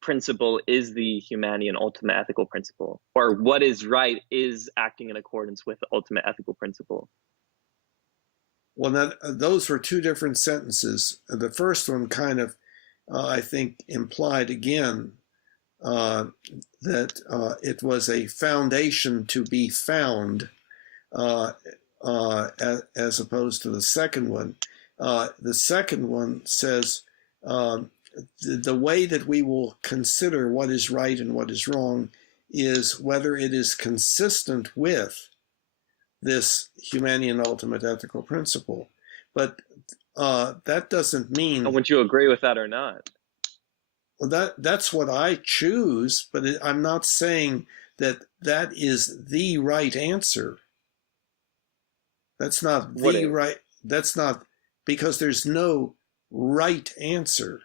principle is the Humanian Ultimate Ethical Principle, or what is right is acting in accordance with the Ultimate Ethical Principle. Well, those were two different sentences. The first one kind of, I think, implied again that it was a foundation to be found, as opposed to the second one. The second one says the way that we will consider what is right and what is wrong is whether it is consistent with this Humanian Ultimate Ethical Principle. But that doesn't mean... Would you agree with that or not? Well, that's what I choose, but I'm not saying that that is the right answer. That's not the right... That's not... Because there's no right answer.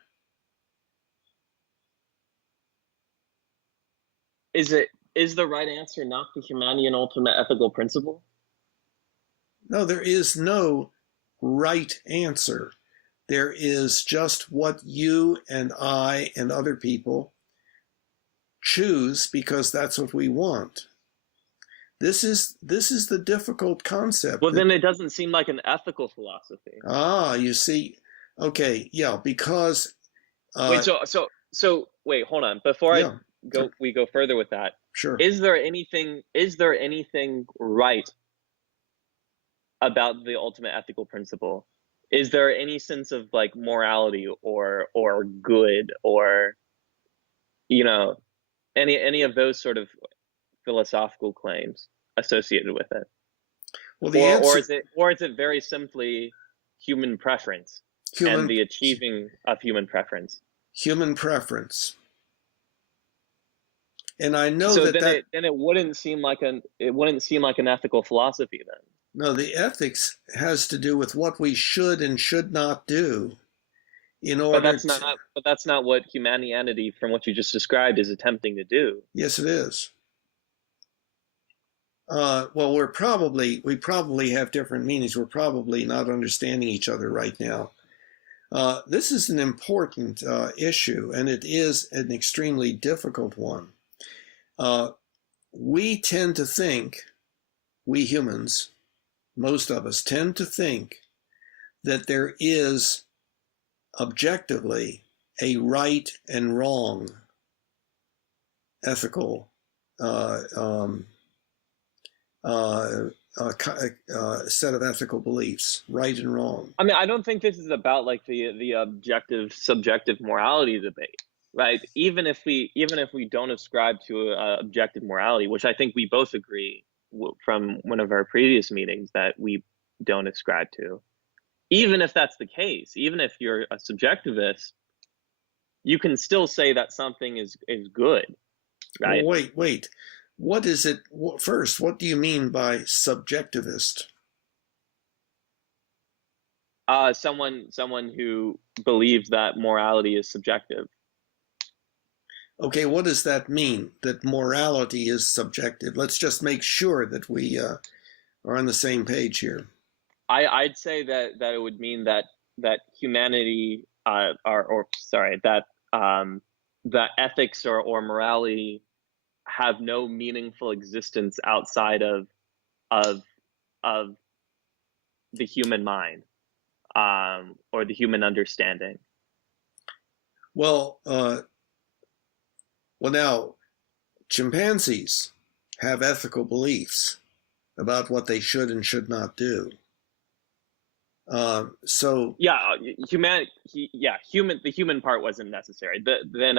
Is the right answer not the Humanian Ultimate Ethical Principle? No, there is no right answer. There is just what you and I and other people choose because that's what we want. This is the difficult concept. Well, then it doesn't seem like an ethical philosophy. You see. Okay, yeah, because wait, so wait, hold on. Before we go further with that. Sure. Is there anything right about the Ultimate Ethical Principle? Is there any sense of like morality or good or any of those sort of philosophical claims associated with it? Well, the answer, or is it very simply human preference and the achieving of human preference? Human preference. And I know so then it wouldn't seem like an ethical philosophy then. No, the ethics has to do with what we should and should not do in order. But that's not what Humanianity, from what you just described, is attempting to do. Yes, it is. Well, we probably have different meanings. We're probably not understanding each other right now. This is an important issue, and it is an extremely difficult one. We tend to think, we humans, most of us tend to think that there is objectively a right and wrong ethical set of ethical beliefs, right and wrong. I mean, I don't think this is about like the objective subjective morality debate, right? Even if we don't ascribe to objective morality, which I think we both agree from one of our previous meetings that we don't ascribe to. Even if that's the case, even if you're a subjectivist, you can still say that something is good, right? Well, wait. What is it? First, what do you mean by subjectivist? Someone who believes that morality is subjective. Okay, what does that mean, that morality is subjective? Let's just make sure that we are on the same page here. I'd say that it would mean that humanity, that ethics or morality have no meaningful existence outside of the human mind, or the human understanding. Well, now, chimpanzees have ethical beliefs about what they should and should not do. The human part wasn't necessary. Then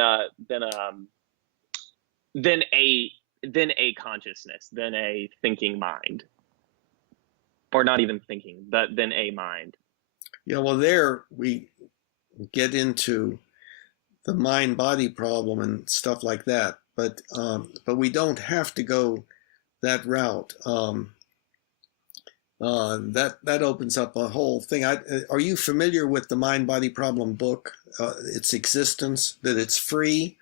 a consciousness, then a thinking mind, or not even thinking, but then a mind. Yeah, well, there we get into the mind-body problem and stuff like that. But we don't have to go that route. That opens up a whole thing. Are you familiar with the mind-body problem book? Its existence, that it's free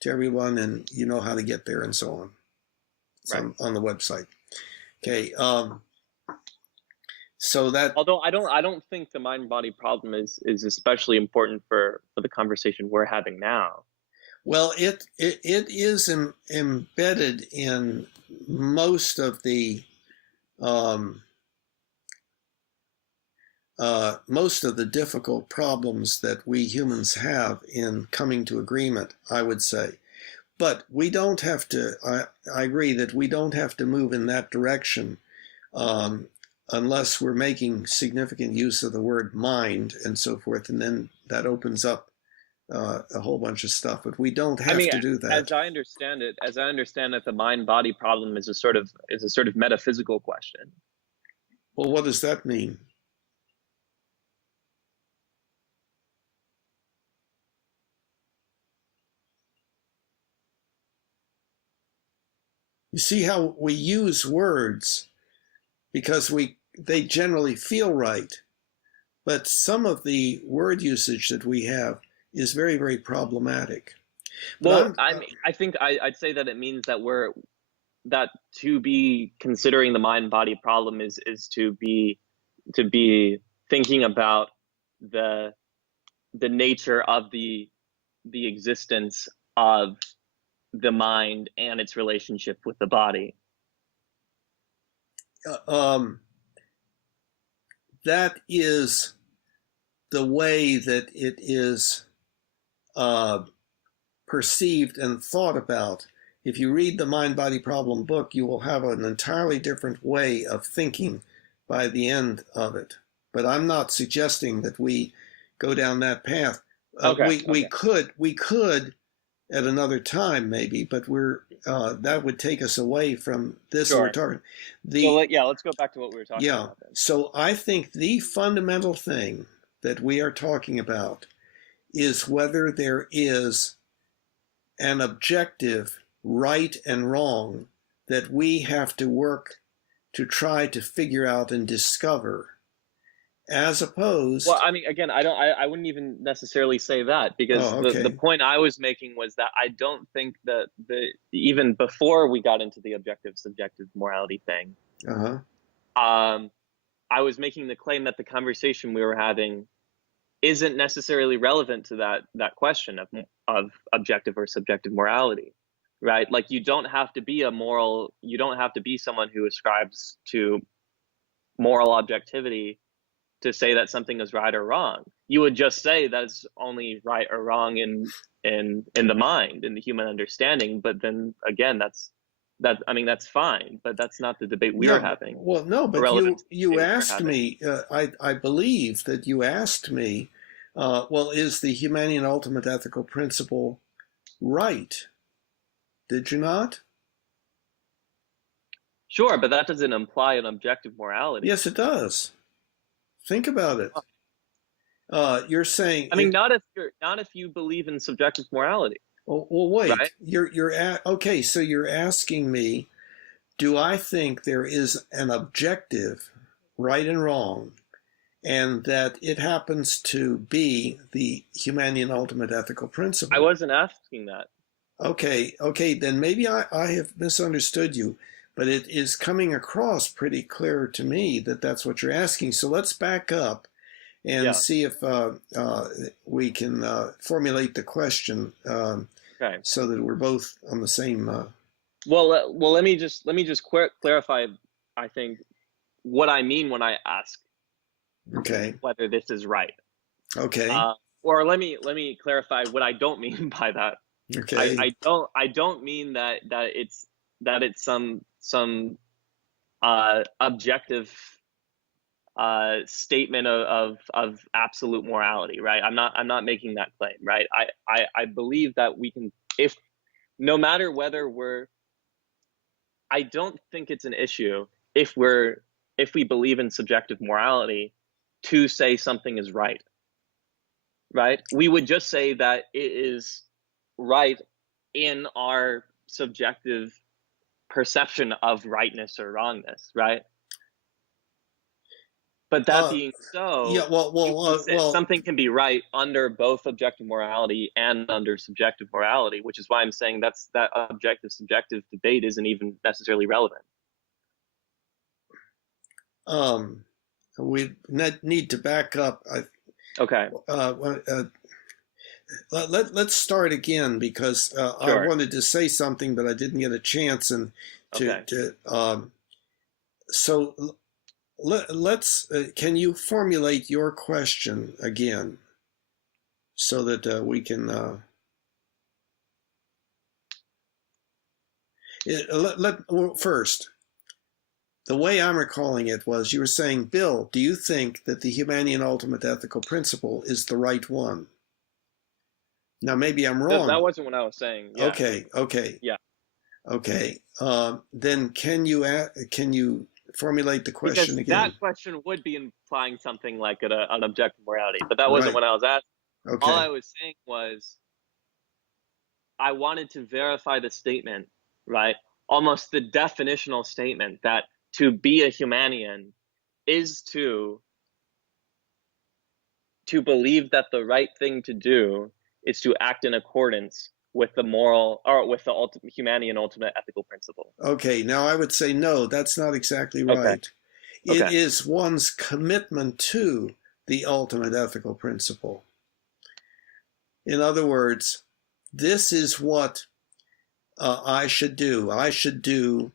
to everyone, and you know how to get there and so on. It's on the website. Okay. So that, although I don't think the mind-body problem is especially important for the conversation we're having now. Well, it is embedded in most of the difficult problems that we humans have in coming to agreement, I would say. But we don't have to, I agree that we don't have to move in that direction unless we're making significant use of the word mind and so forth, and then that opens up a whole bunch of stuff. But we don't have to do that. As I understand it, the mind-body problem is a sort of metaphysical question. Well, what does that mean? You see how we use words because they generally feel right, but some of the word usage that we have is very, very problematic. Well, I think I'd say that it means that to be considering the mind-body problem is to be thinking about the nature of the existence of the mind and its relationship with the body. That is the way that it is perceived and thought about. If you read the Mind-Body Problem book, you will have an entirely different way of thinking by the end of it. But I'm not suggesting that we go down that path. We could at another time maybe, but that would take us away from this. Sure. We're talking. Let's go back to what we were talking about. Then. So I think the fundamental thing that we are talking about is whether there is an objective right and wrong that we have to work to try to figure out and discover, as opposed. Well, I mean, again, I wouldn't even necessarily say that, because the point I was making was that I don't think that even before we got into the objective subjective morality thing, I was making the claim that the conversation we were having isn't necessarily relevant to that question of objective or subjective morality, right? Like, you don't have to be someone who ascribes to moral objectivity to say that something is right or wrong. You would just say that's only right or wrong in the mind, in the human understanding. But then again, that's fine, but that's not the debate we are having. Well, no, but you asked me, I believe that you asked me, well, is the Humanian Ultimate Ethical Principle right? Did you not? Sure, but that doesn't imply an objective morality. Yes, it does. Think about it. You're saying. I mean, not if you believe in subjective morality. Well, wait. Right? Okay. So you're asking me, do I think there is an objective, right and wrong, and that it happens to be the Humanian Ultimate Ethical Principle? I wasn't asking that. Okay. Then maybe I have misunderstood you. But it is coming across pretty clear to me that that's what you're asking. So let's back up and see if we can formulate the question so that we're both on the same. Well, let me just clarify. I think what I mean when I ask, whether this is right. Okay. Or let me clarify what I don't mean by that. Okay. I don't mean that it's some objective statement of absolute morality, right? I'm not making that claim, right? I believe that we can, if no matter whether I don't think it's an issue if we believe in subjective morality to say something is right. right? We would just say that it is right in our subjective perception of rightness or wrongness, right? But that being Yeah, so, well, something can be right under both objective morality and under subjective morality, which is why I'm saying that objective subjective debate isn't even necessarily relevant. We need to back up. Okay. Let's start again, because I Sure. wanted to say something, but I didn't get a chance. And Okay. so let's. Can you formulate your question again, so that we can? First, the way I'm recalling it was you were saying, Bill, do you think that the Humanian Ultimate Ethical Principle is the right one? Now, maybe I'm wrong. That wasn't what I was saying. Yeah. Okay. Yeah. Okay. Then can you formulate the question Because again? that question would be implying something like an objective morality, but that wasn't what I was asking. Okay. All I was saying was I wanted to verify the statement, right? Almost the definitional statement that to be a Humanian is to believe that the right thing to do is to act in accordance with the moral, or with the Humanian Ultimate Ethical Principle. Okay, now I would say no, that's not exactly right. It is one's commitment to the ultimate ethical principle. In other words, this is what I should do. I should do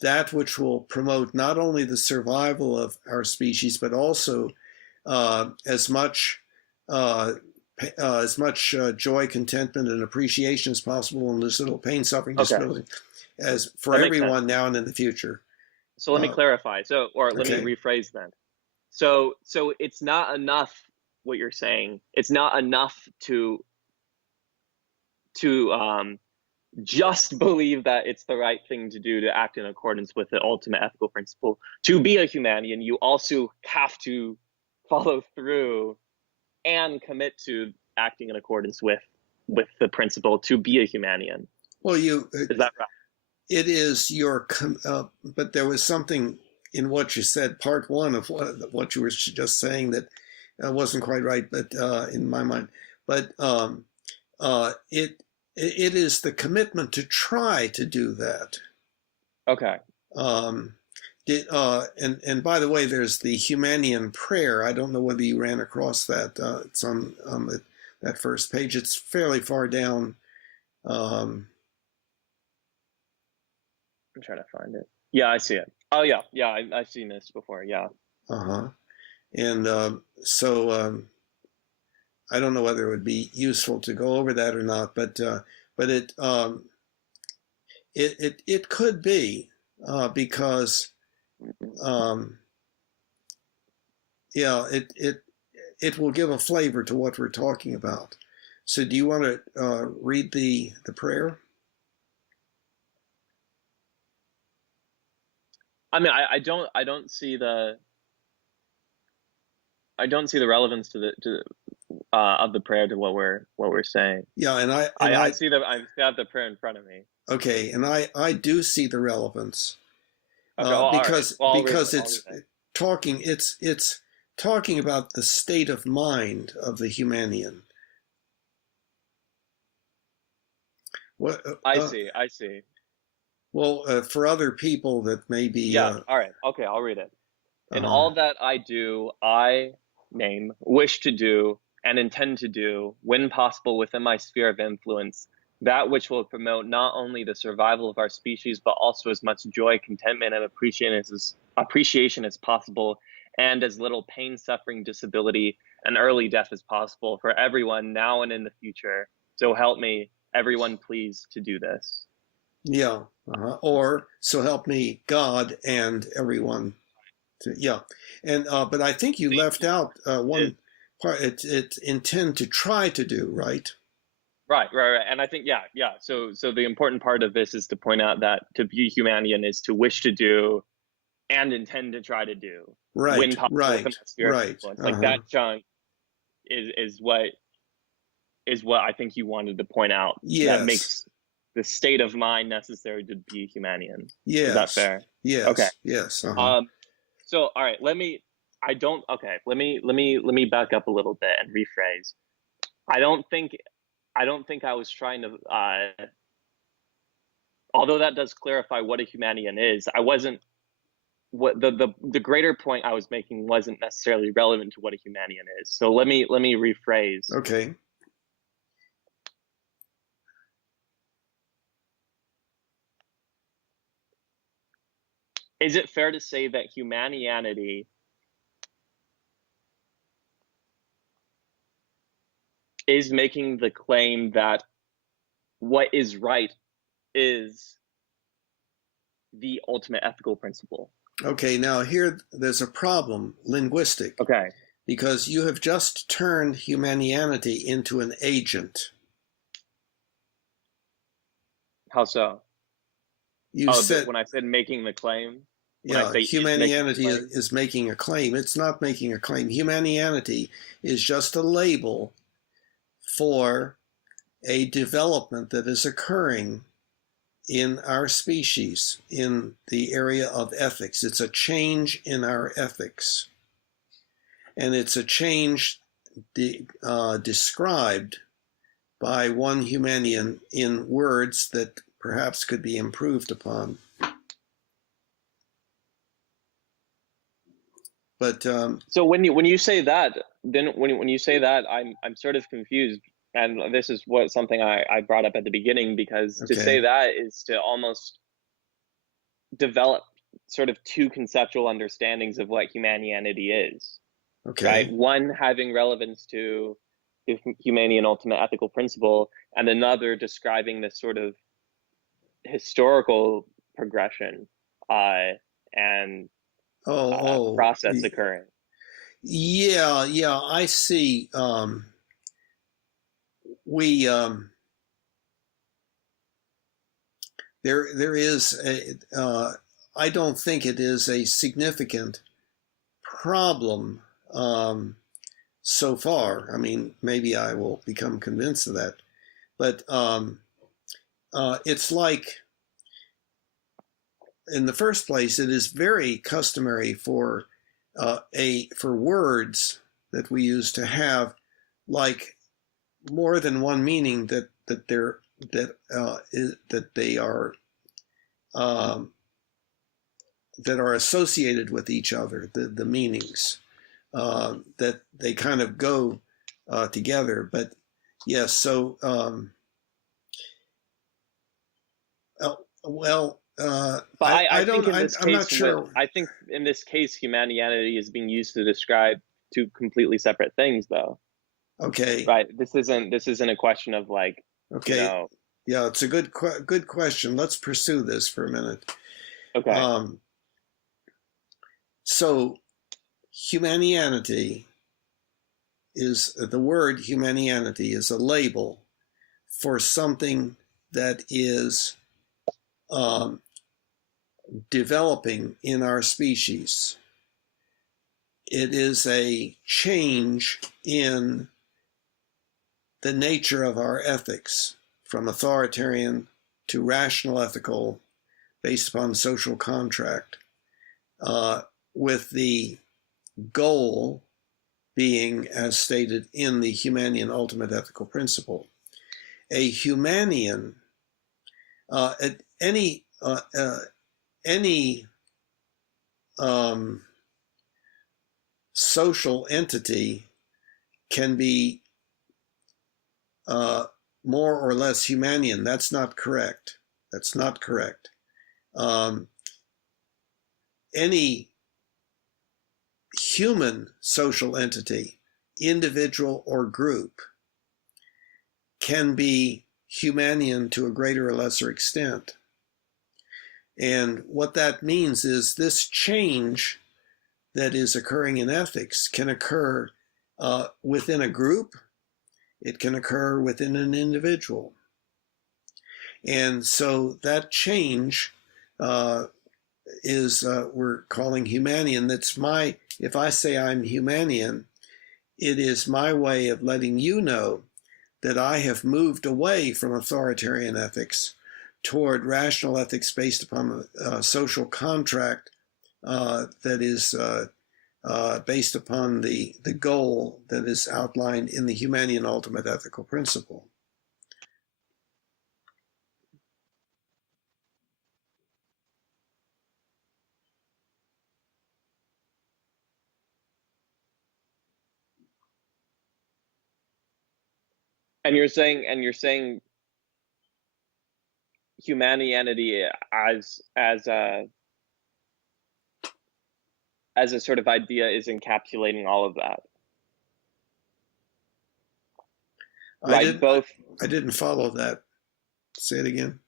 that which will promote not only the survival of our species, but also as much joy, contentment, and appreciation as possible, and as little pain, suffering, disability as for everyone now and in the future. So let me clarify. Let me rephrase then. So it's not enough what you're saying. It's not enough to just believe that it's the right thing to do to act in accordance with the ultimate ethical principle. To be a Humanian, you also have to follow through and commit to acting in accordance with the principle to be a Humanian. Well, is that right? It is your, but there was something in what you said, part one of what you were just saying, that wasn't quite right, but in my mind. But it is the commitment to try to do that. Okay. And by the way, there's the Humanian prayer. I don't know whether you ran across that. It's on that first page. It's fairly far down. I'm trying to find it. Yeah, I see it. Oh yeah, I've seen this before. Yeah. And so I don't know whether it would be useful to go over that or not, but it could be because it will give a flavor to what we're talking about. So do you want to read the prayer? I mean, I don't see the relevance to of the prayer to what we're saying. Yeah, and I have the prayer in front of me. Okay, and I do see the relevance because it's talking about the state of mind of the Humanian. What I see. Well, for other people that may be... all right. Okay, I'll read it. In all that I do, I wish to do, and intend to do, when possible within my sphere of influence, that which will promote not only the survival of our species, but also as much joy, contentment, and appreciation as possible, and as little pain, suffering, disability, and early death as possible for everyone now and in the future. So help me, everyone, please, to do this. Yeah, or so help me God and everyone. And but I think you left out one part. It's intend to try to do, right? Right. And I think So the important part of this is to point out that to be Humanian is to wish to do and intend to try to do. Right. Like that chunk is what is what I think you wanted to point out. Yes. That makes the state of mind necessary to be Humanian. Yes. Is that fair? Yes. Okay. Yes. So all right, let me back up a little bit and rephrase. I don't think I was trying to although that does clarify what a Humanian is, I wasn't what the greater point I was making wasn't necessarily relevant to what a Humanian is. So let me rephrase. Okay. Is it fair to say that Humanianity is making the claim that what is right is the ultimate ethical principle? Okay, now here there's a problem, linguistic. Okay. Because you have just turned Humanianity into an agent. How so? You said when I said making the claim. Yeah, Humanianity is making a claim. It's not making a claim. Humanianity is just a label for a development that is occurring in our species, in the area of ethics. It's a change in our ethics. And it's a change described by one Humanian in words that perhaps could be improved upon. But so when you say that, then when you say that, I'm sort of confused, and this is something I brought up at the beginning, because to say that is to almost develop sort of two conceptual understandings of what Humanianity is. Okay. Right, one having relevance to the Humanian Ultimate Ethical Principle, and another describing this sort of historical progression and process occurring. Yeah, I see. There is I don't think it is a significant problem so far. I mean, maybe I will become convinced of that, but it's like, in the first place, it is very customary for words that we use to have like more than one meaning, that are associated with each other, the meanings, that they kind of go together. But yes, so but I'm not sure. I think in this case, Humanianity is being used to describe two completely separate things, though. Okay. Right. This isn't a question of like. Okay. Yeah, it's a good question. Let's pursue this for a minute. Okay. So, Humanianity is the word. Humanianity is a label for something that is developing in our species. It is a change in the nature of our ethics, from authoritarian to rational ethical, based upon social contract, with the goal being, as stated in the Humanian Ultimate Ethical Principle. A Humanian, any social entity can be more or less Humanian. That's not correct. Any human social entity, individual or group, can be Humanian to a greater or lesser extent. And what that means is this change that is occurring in ethics can occur within a group. It can occur within an individual. And so that change is we're calling Humanian. If I say I'm Humanian, it is my way of letting you know that I have moved away from authoritarian ethics toward rational ethics based upon a social contract that is based upon the goal that is outlined in the Humanian Ultimate Ethical Principle. And you're saying humanity as a sort of idea is encapsulating all of that. I didn't follow that. Say it again.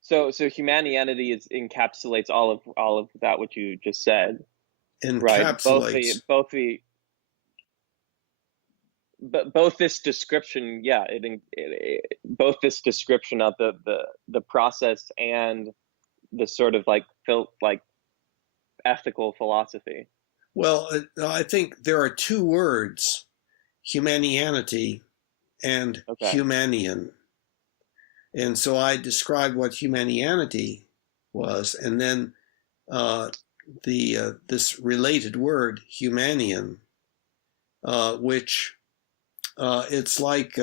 So humanity encapsulates all of that what you just said. Encapsulates. Right. Both this description, both this description of the process and the sort of like ethical philosophy. Well, I think there are two words, humanianity and humanian. And so I described what humanianity was, and then this related word, humanian, which it's like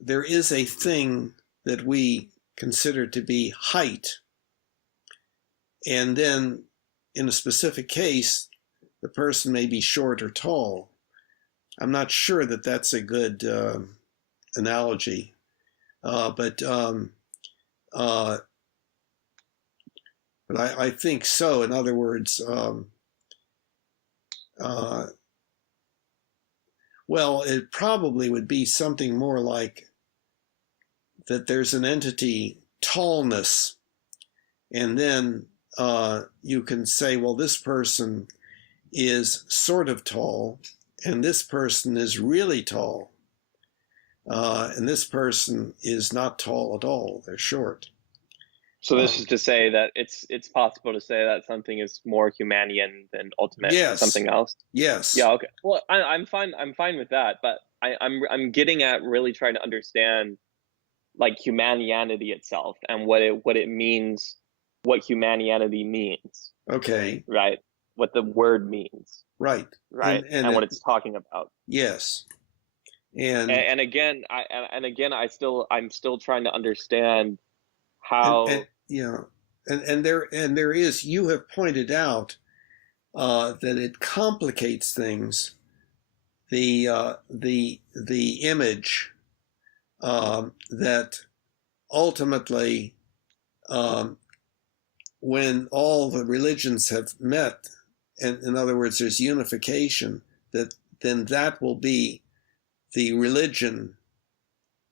there is a thing that we consider to be height, and then in a specific case, the person may be short or tall. I'm not sure that that's a good analogy, but I think so. In other words, well, it probably would be something more like that there's an entity, tallness, and then you can say, well, this person is sort of tall, and this person is really tall, and this person is not tall at all. They're short. So this is to say that it's possible to say that something is more Humanian than ultimate, yes, something else. Yes. Yeah. Okay. Well, I'm fine with that, but I'm getting at really trying to understand like humanianity itself and what it means, what humanianity means. Okay. Right. What the word means. Right. Right. And what it's talking about. Yes. And again, I'm still trying to understand how. And there is, you have pointed out that it complicates things. The image that ultimately, when all the religions have met, and in other words, there's unification, then that will be the religion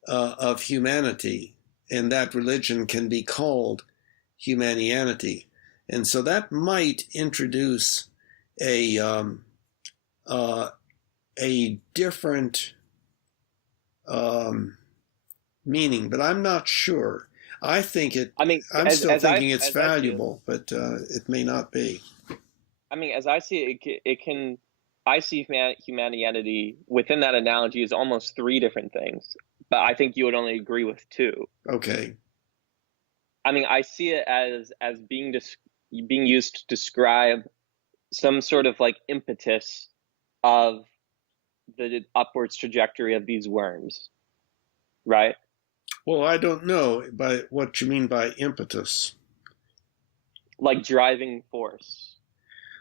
of humanity, and that religion can be called humanianity. And so that might introduce a different meaning, but I'm not sure. I think it. I'm still thinking it's valuable, but it may not be. I mean, as I see it, I see humanianity within that analogy is almost three different things, but I think you would only agree with two. Okay. I mean, I see it as being used to describe some sort of like impetus of the upwards trajectory of these worms, right? Well, I don't know by what you mean by impetus. Like driving force.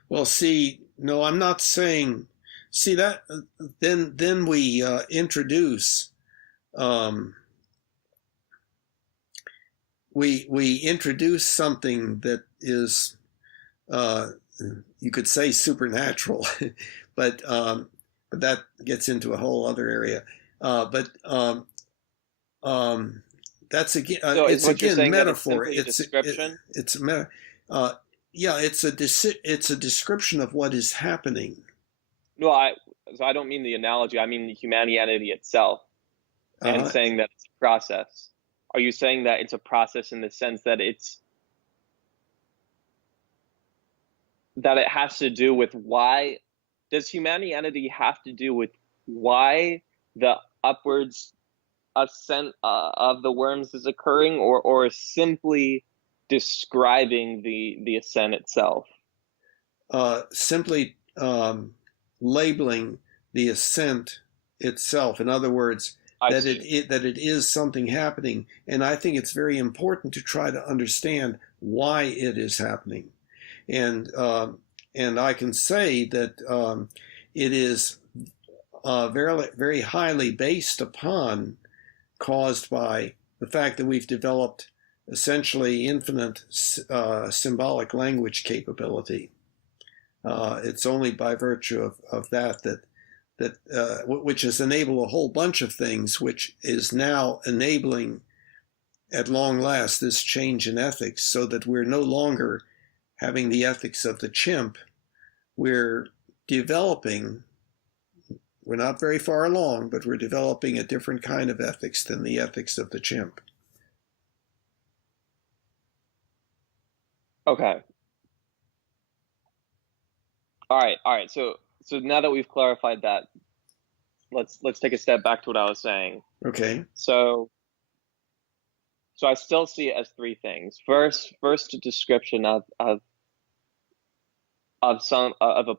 Well, see, no, I'm not saying. See that then we introduce we introduce something that is you could say supernatural, but that gets into a whole other area. That's again so it's again metaphor. It's description. It's a meta. Yeah, it's a description of what is happening. No, I don't mean the analogy. I mean the humanity itself, and saying that it's a process. Are you saying that it's a process in the sense that it's that it has to do with why does humanity have to do with why the upwards ascent of the worms is occurring, or simply describing the ascent itself? Simply labeling the ascent itself. In other words, that it is something happening, and I think it's very important to try to understand why it is happening, and I can say that it is very very highly based upon, caused by the fact that we've developed essentially infinite symbolic language capability. It's only by virtue of that which has enabled a whole bunch of things, which is now enabling at long last this change in ethics, so that we're no longer having the ethics of the chimp. We're developing, we're not very far along, but we're developing a different kind of ethics than the ethics of the chimp. Okay. All right. So now that we've clarified that, let's take a step back to what I was saying. Okay. So I still see it as three things. First, a description of a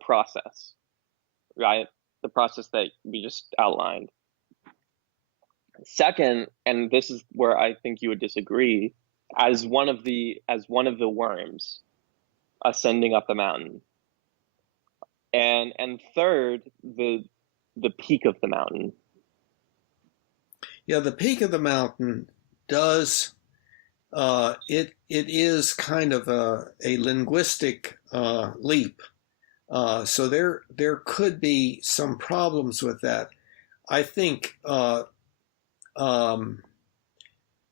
process, right? The process that we just outlined. Second, and this is where I think you would disagree, as one of the worms ascending up the mountain. And third, the peak of the mountain. Yeah, the peak of the mountain does, it is kind of a linguistic leap. So there could be some problems with that. I think that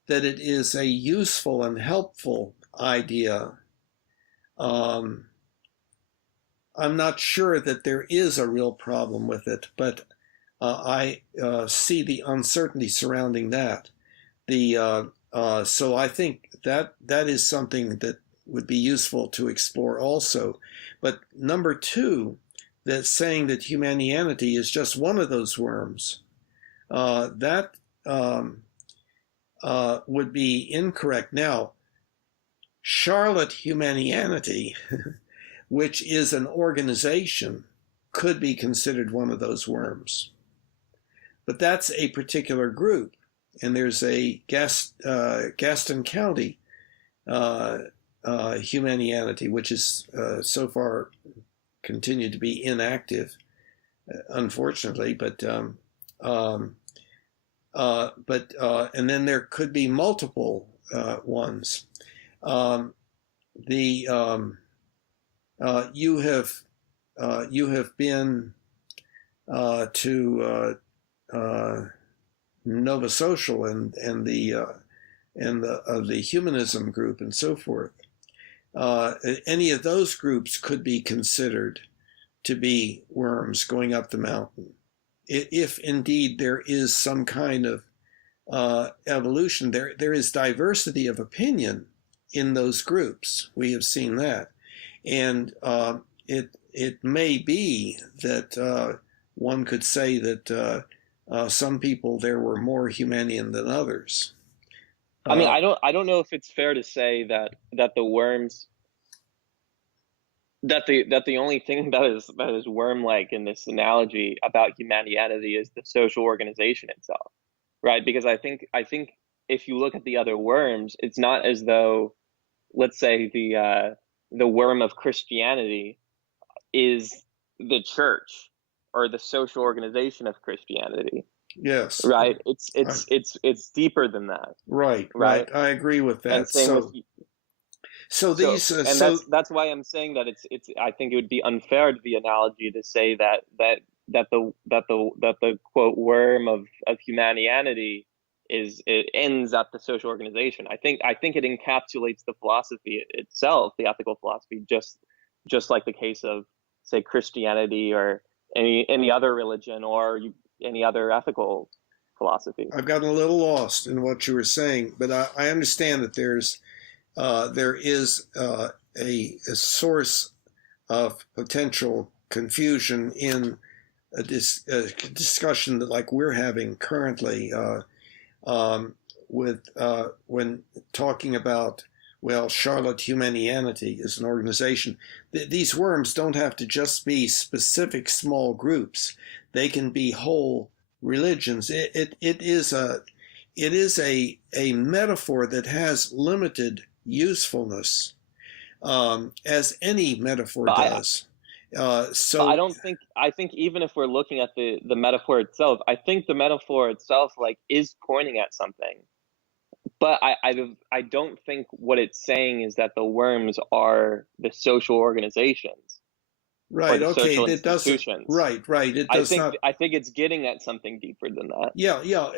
it is a useful and helpful idea. I'm not sure that there is a real problem with it, but I see the uncertainty surrounding that. So I think that is something that would be useful to explore also. But number two, that saying that humanianity is just one of those worms, that would be incorrect. Now, Charlotte Humanianity, which is an organization, could be considered one of those worms. But that's a particular group, and there's a Gaston County Humanianity, which is so far continued to be inactive, unfortunately. But and then there could be multiple ones. You have been to Nova Social and the humanism group and so forth. Any of those groups could be considered to be worms going up the mountain, if indeed there is some kind of evolution. There is diversity of opinion in those groups. We have seen that, and it may be that one could say that some people there were more Humanian than others. I mean, I don't know if it's fair to say that the worms, that the only thing that is worm-like in this analogy about humanity is the social organization itself, right? Because I think if you look at the other worms, it's not as though, let's say, the worm of Christianity is the church or the social organization of Christianity. Yes. Right. It's deeper than that. Right. I agree with that. And that's why I'm saying that it's. I think it would be unfair to the analogy to say that the quote worm of humanity it ends at the social organization. I think it encapsulates the philosophy itself, the ethical philosophy, just like the case of, say, Christianity or any other religion or any other ethical philosophy. I've gotten a little lost in what you were saying, but I understand that there is a source of potential confusion in a discussion that like we're having currently with when talking about, well, Charlotte Humanianity is an organization. These worms don't have to just be specific small groups. They can be whole religions. It is a metaphor that has limited usefulness, as any metaphor does. I don't think, I think even if we're looking at the metaphor itself, I think the metaphor itself like is pointing at something. But I don't think what it's saying is that the worms are the social organizations. Right. Okay. It doesn't. Right. Right. It does not. I think it's getting at something deeper than that. Yeah. Yeah.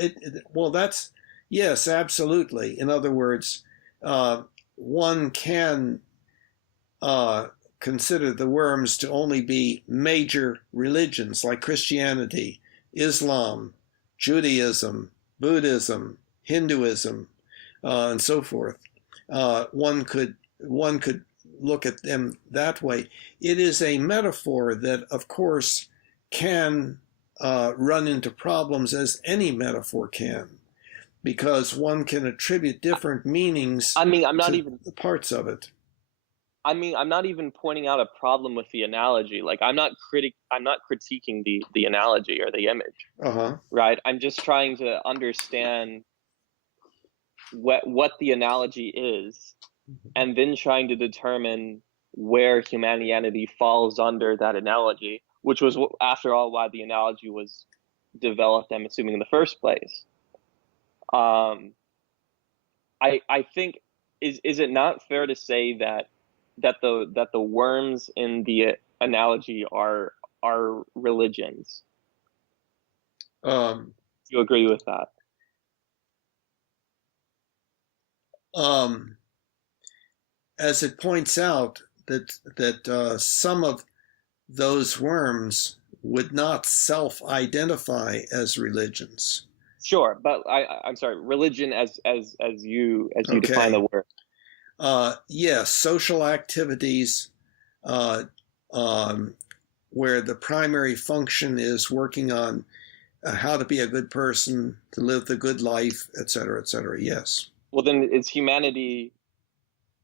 Well, that's yes, absolutely. In other words, one can consider the worms to only be major religions like Christianity, Islam, Judaism, Buddhism, Hinduism, and so forth. One could look at them that way. It is a metaphor that, of course, can run into problems, as any metaphor can, because one can attribute different meanings. I mean, I'm not to even parts of it. I mean, I'm not even pointing out a problem with the analogy. Like, I'm not critiquing the analogy or the image. Right? I'm just trying to understand what the analogy is, and then trying to determine where humanity falls under that analogy, which was, after all, why the analogy was developed, I'm assuming, in the first place. I think, is it not fair to say that the worms in the analogy are religions? Do you agree with that? As it points out that some of those worms would not self-identify as religions. Sure, but I'm sorry, religion as you define the word. Yes, social activities where the primary function is working on how to be a good person, to live the good life, et cetera, yes. Well, then is humanity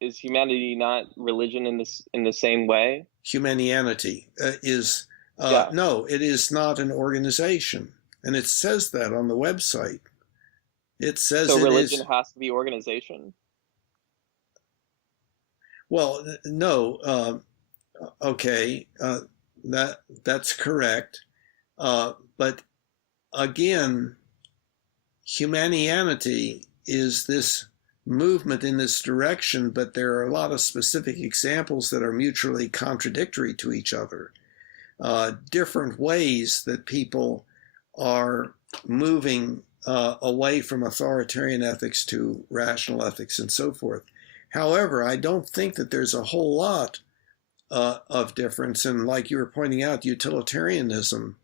not religion in the same way? Humanianity is no, it is not an organization, and it says that on the website. It says so religion has to be organization. Well, no, okay, that's correct, but again, Humanianity is this movement in this direction, but there are a lot of specific examples that are mutually contradictory to each other. Different ways that people are moving away from authoritarian ethics to rational ethics and so forth. However, I don't think that there's a whole lot of difference. And like you were pointing out, utilitarianism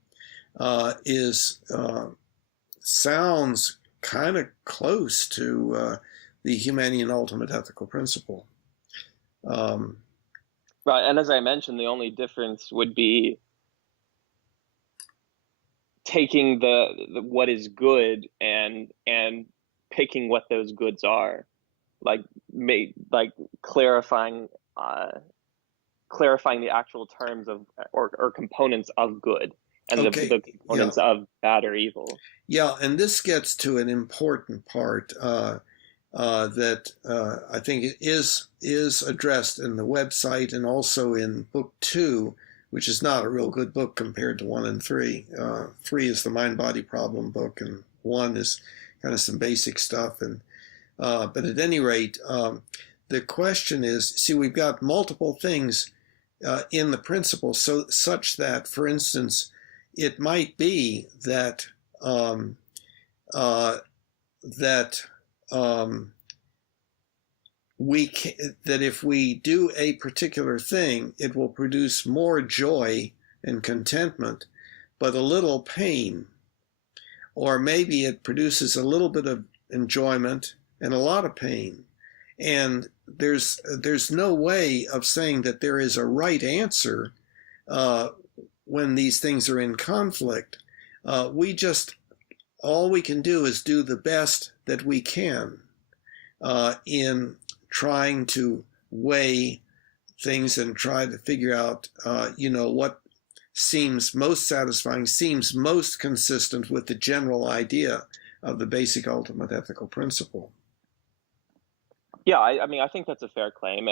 sounds kind of close to the Humanian Ultimate Ethical Principle. Right, and as I mentioned, the only difference would be taking the what is good and picking what those goods are, like clarifying the actual terms of or components of good and the components of bad or evil. Yeah, and this gets to an important part that I think is addressed in the website and also in book 2, which is not a real good book compared to 1 and 3. 3 is the mind-body problem book, and 1 is kind of some basic stuff. And but at any rate, the question is, see, we've got multiple things in the principle, such that, for instance, it might be that that if we do a particular thing, it will produce more joy and contentment, but a little pain. Or maybe it produces a little bit of enjoyment and a lot of pain. And there's no way of saying that there is a right answer when these things are in conflict. All we can do is do the best that we can in trying to weigh things and try to figure out, what seems most satisfying, seems most consistent with the general idea of the basic ultimate ethical principle. Yeah, I think that's a fair claim,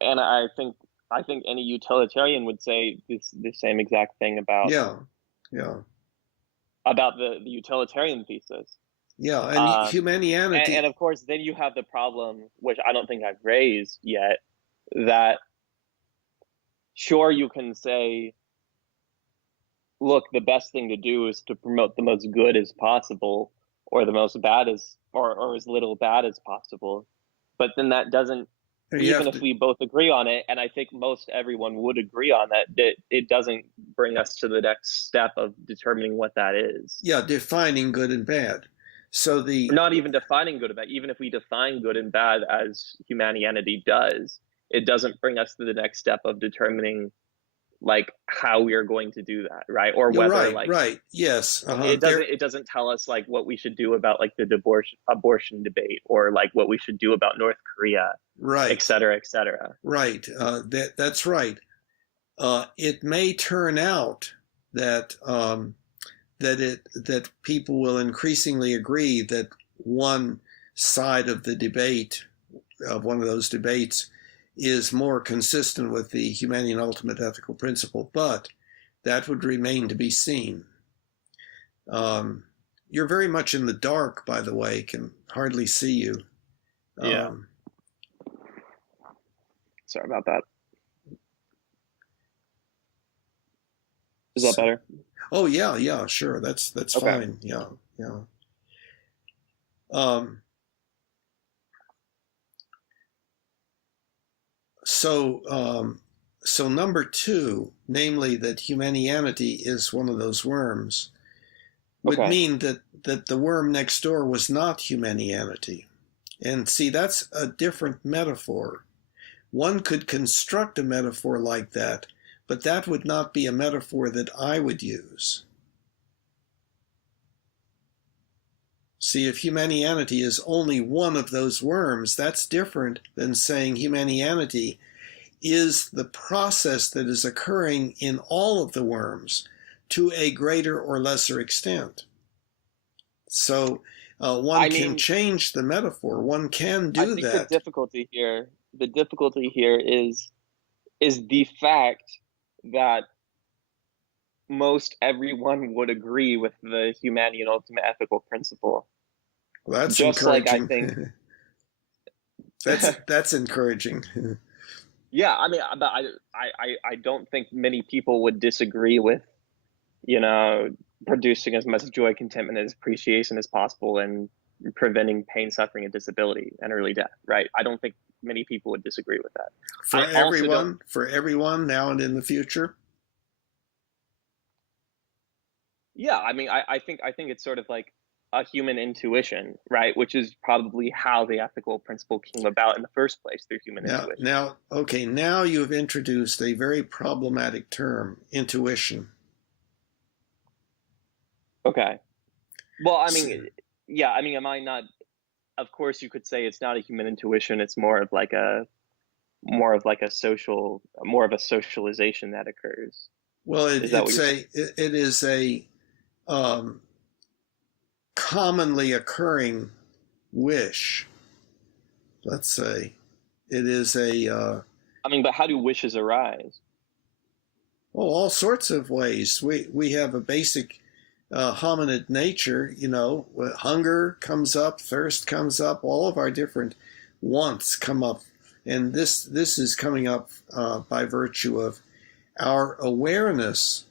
and I think any utilitarian would say the same exact thing about the utilitarian thesis. Yeah, and humanity. And of course, then you have the problem, which I don't think I've raised yet, that sure, you can say, look, the best thing to do is to promote the most good as possible, or the most bad or as little bad as possible. But then that doesn't, even if we both agree on it, and I think most everyone would agree on that it doesn't bring us to the next step of determining what that is. Yeah, defining good and bad. So not even defining good and bad, even if we define good and bad as Humanianity does, it doesn't bring us to the next step of determining like how we are going to do that, right? Or whether yes, it doesn't tell us like what we should do about like the abortion debate, or like what we should do about North Korea, right, et cetera, et cetera. Right. That's right. It may turn out that that people will increasingly agree that one side of the debate, of one of those debates, is more consistent with the Humanian Ultimate Ethical Principle, but that would remain to be seen. You're very much in the dark, by the way, can hardly see you. Yeah. Sorry about that. Is that better? Oh yeah, sure. That's okay. Fine. Yeah. So number 2, namely that Humanianity is one of those worms, would mean that the worm next door was not Humanianity. And see, that's a different metaphor. One could construct a metaphor like that, but that would not be a metaphor that I would use. See, if Humanianity is only one of those worms, that's different than saying Humanianity is the process that is occurring in all of the worms to a greater or lesser extent. So one can change the metaphor. One can do that. The difficulty here is the fact that most everyone would agree with the Humanian Ultimate Ethical Principle. Well, that's just encouraging. Like I think that's encouraging. Yeah, but I don't think many people would disagree with, producing as much joy, contentment, and appreciation as possible, and preventing pain, suffering, and disability and early death. Right? I don't think many people would disagree with that. For everyone now and in the future. Yeah, I think it's sort of like a human intuition, right? Which is probably how the ethical principle came about in the first place, through human intuition. Now you've introduced a very problematic term, intuition. Okay. Well, am I not? Of course, you could say it's not a human intuition. It's more of a socialization that occurs. Well, it is a commonly occurring wish. Let's say it is a. But how do wishes arise? Well, all sorts of ways. We have a basic hominid nature. Hunger comes up, thirst comes up. All of our different wants come up, and this is coming up by virtue of our awareness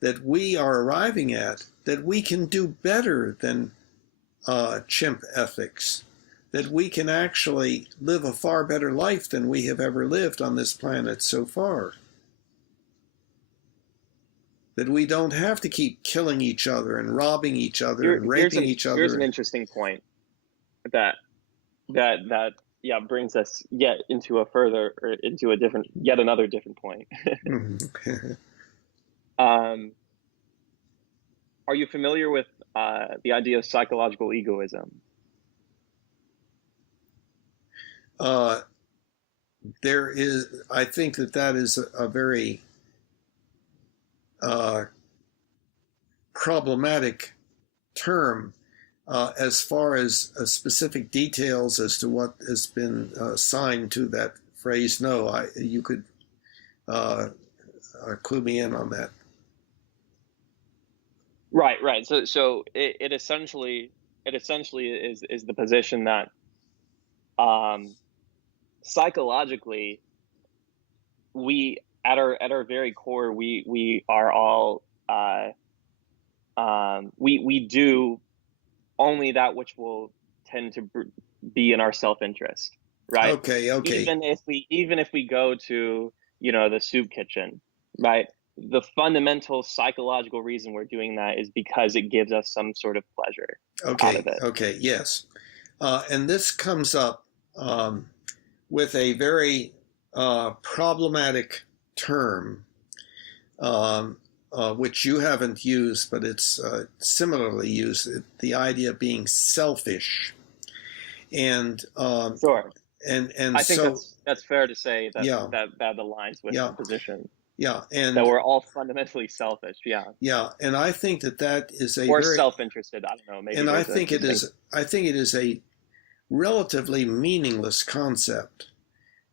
that we are arriving at, that we can do better than chimp ethics, that we can actually live a far better life than we have ever lived on this planet so far. That we don't have to keep killing each other and robbing each other and raping each other. Here's an interesting point that brings us yet into yet another different point. Are you familiar with the idea of psychological egoism? There is, I think that is a very problematic term as far as specific details as to what has been assigned to that phrase. No, you could clue me in on that. Right. So it essentially is the position that psychologically, we at our very core, we are all we do only that which will tend to be in our self-interest, right? Okay. Even if we go to the soup kitchen, right? The fundamental psychological reason we're doing that is because it gives us some sort of pleasure out of it. Okay, yes. And this comes up with a very problematic term, which you haven't used, but it's similarly used, the idea of being selfish. And sure. And I think that's fair to say that that aligns with the position. Yeah, and that we're all fundamentally selfish. Yeah, and I think that is a or very self-interested. I don't know. Maybe. And I think it is a relatively meaningless concept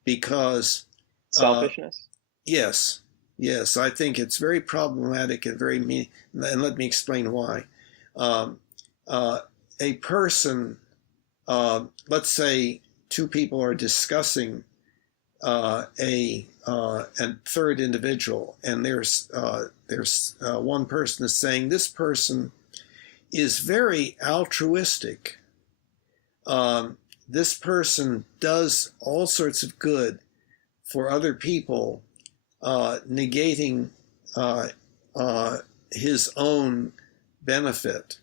because selfishness. Yes, I think it's very problematic and very mean. And let me explain why. A person, let's say, two people are discussing a third individual, and there's one person is saying this person is very altruistic. This person does all sorts of good for other people, negating his own benefit.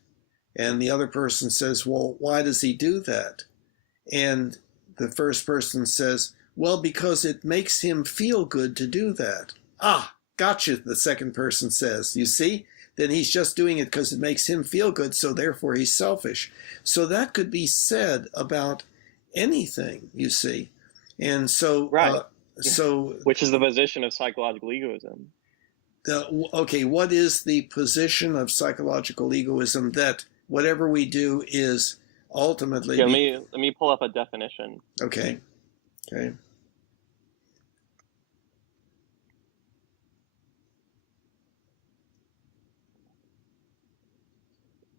And the other person says, well, why does he do that? And the first person says, well, because it makes him feel good to do that. Ah, gotcha, the second person says. You see? Then he's just doing it because it makes him feel good, so therefore he's selfish. So that could be said about anything, you see. And so... Right. Which is the position of psychological egoism. Okay, what is the position of psychological egoism? That whatever we do is ultimately... let me pull up a definition. Okay.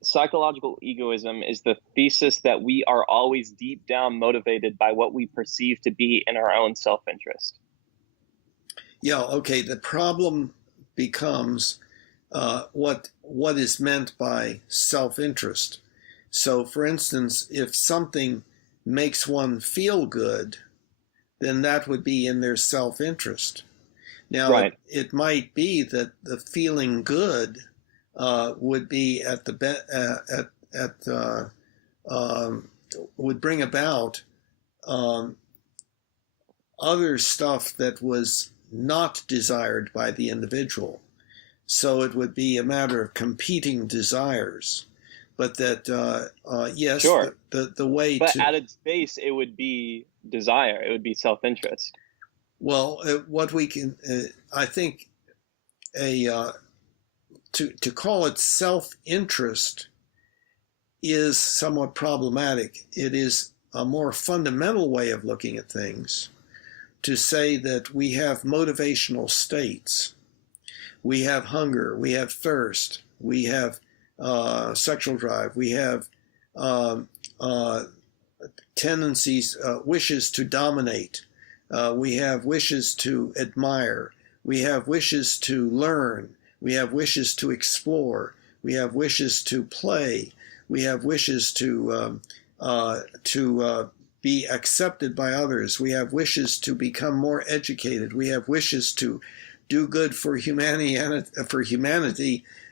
Psychological egoism is the thesis that we are always deep down motivated by what we perceive to be in our own self-interest. Yeah, okay. The problem becomes what is meant by self-interest. So, for instance, if something makes one feel good, then that would be in their self-interest. Now, right. It might be that the feeling good would be would bring about other stuff that was not desired by the individual. So it would be a matter of competing desires. But that, yes, sure. the way but at its base, it would be desire. It would be self-interest. Well, what we can, I think, to call it self-interest is somewhat problematic. It is a more fundamental way of looking at things to say that we have motivational states. We have hunger, we have thirst, we have sexual drive, we have tendencies, wishes to dominate, we have wishes to admire, we have wishes to learn, we have wishes to explore, we have wishes to play, we have wishes to be accepted by others, we have wishes to become more educated, we have wishes to do good for humanity,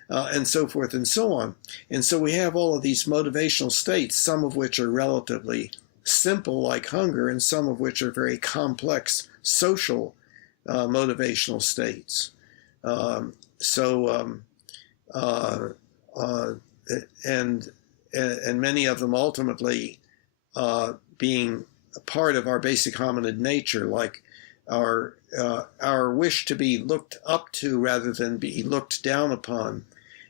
and so forth and so on. And so we have all of these motivational states, some of which are relatively simple like hunger and some of which are very complex social motivational states. So and many of them ultimately being a part of our basic hominid nature, like our wish to be looked up to rather than be looked down upon,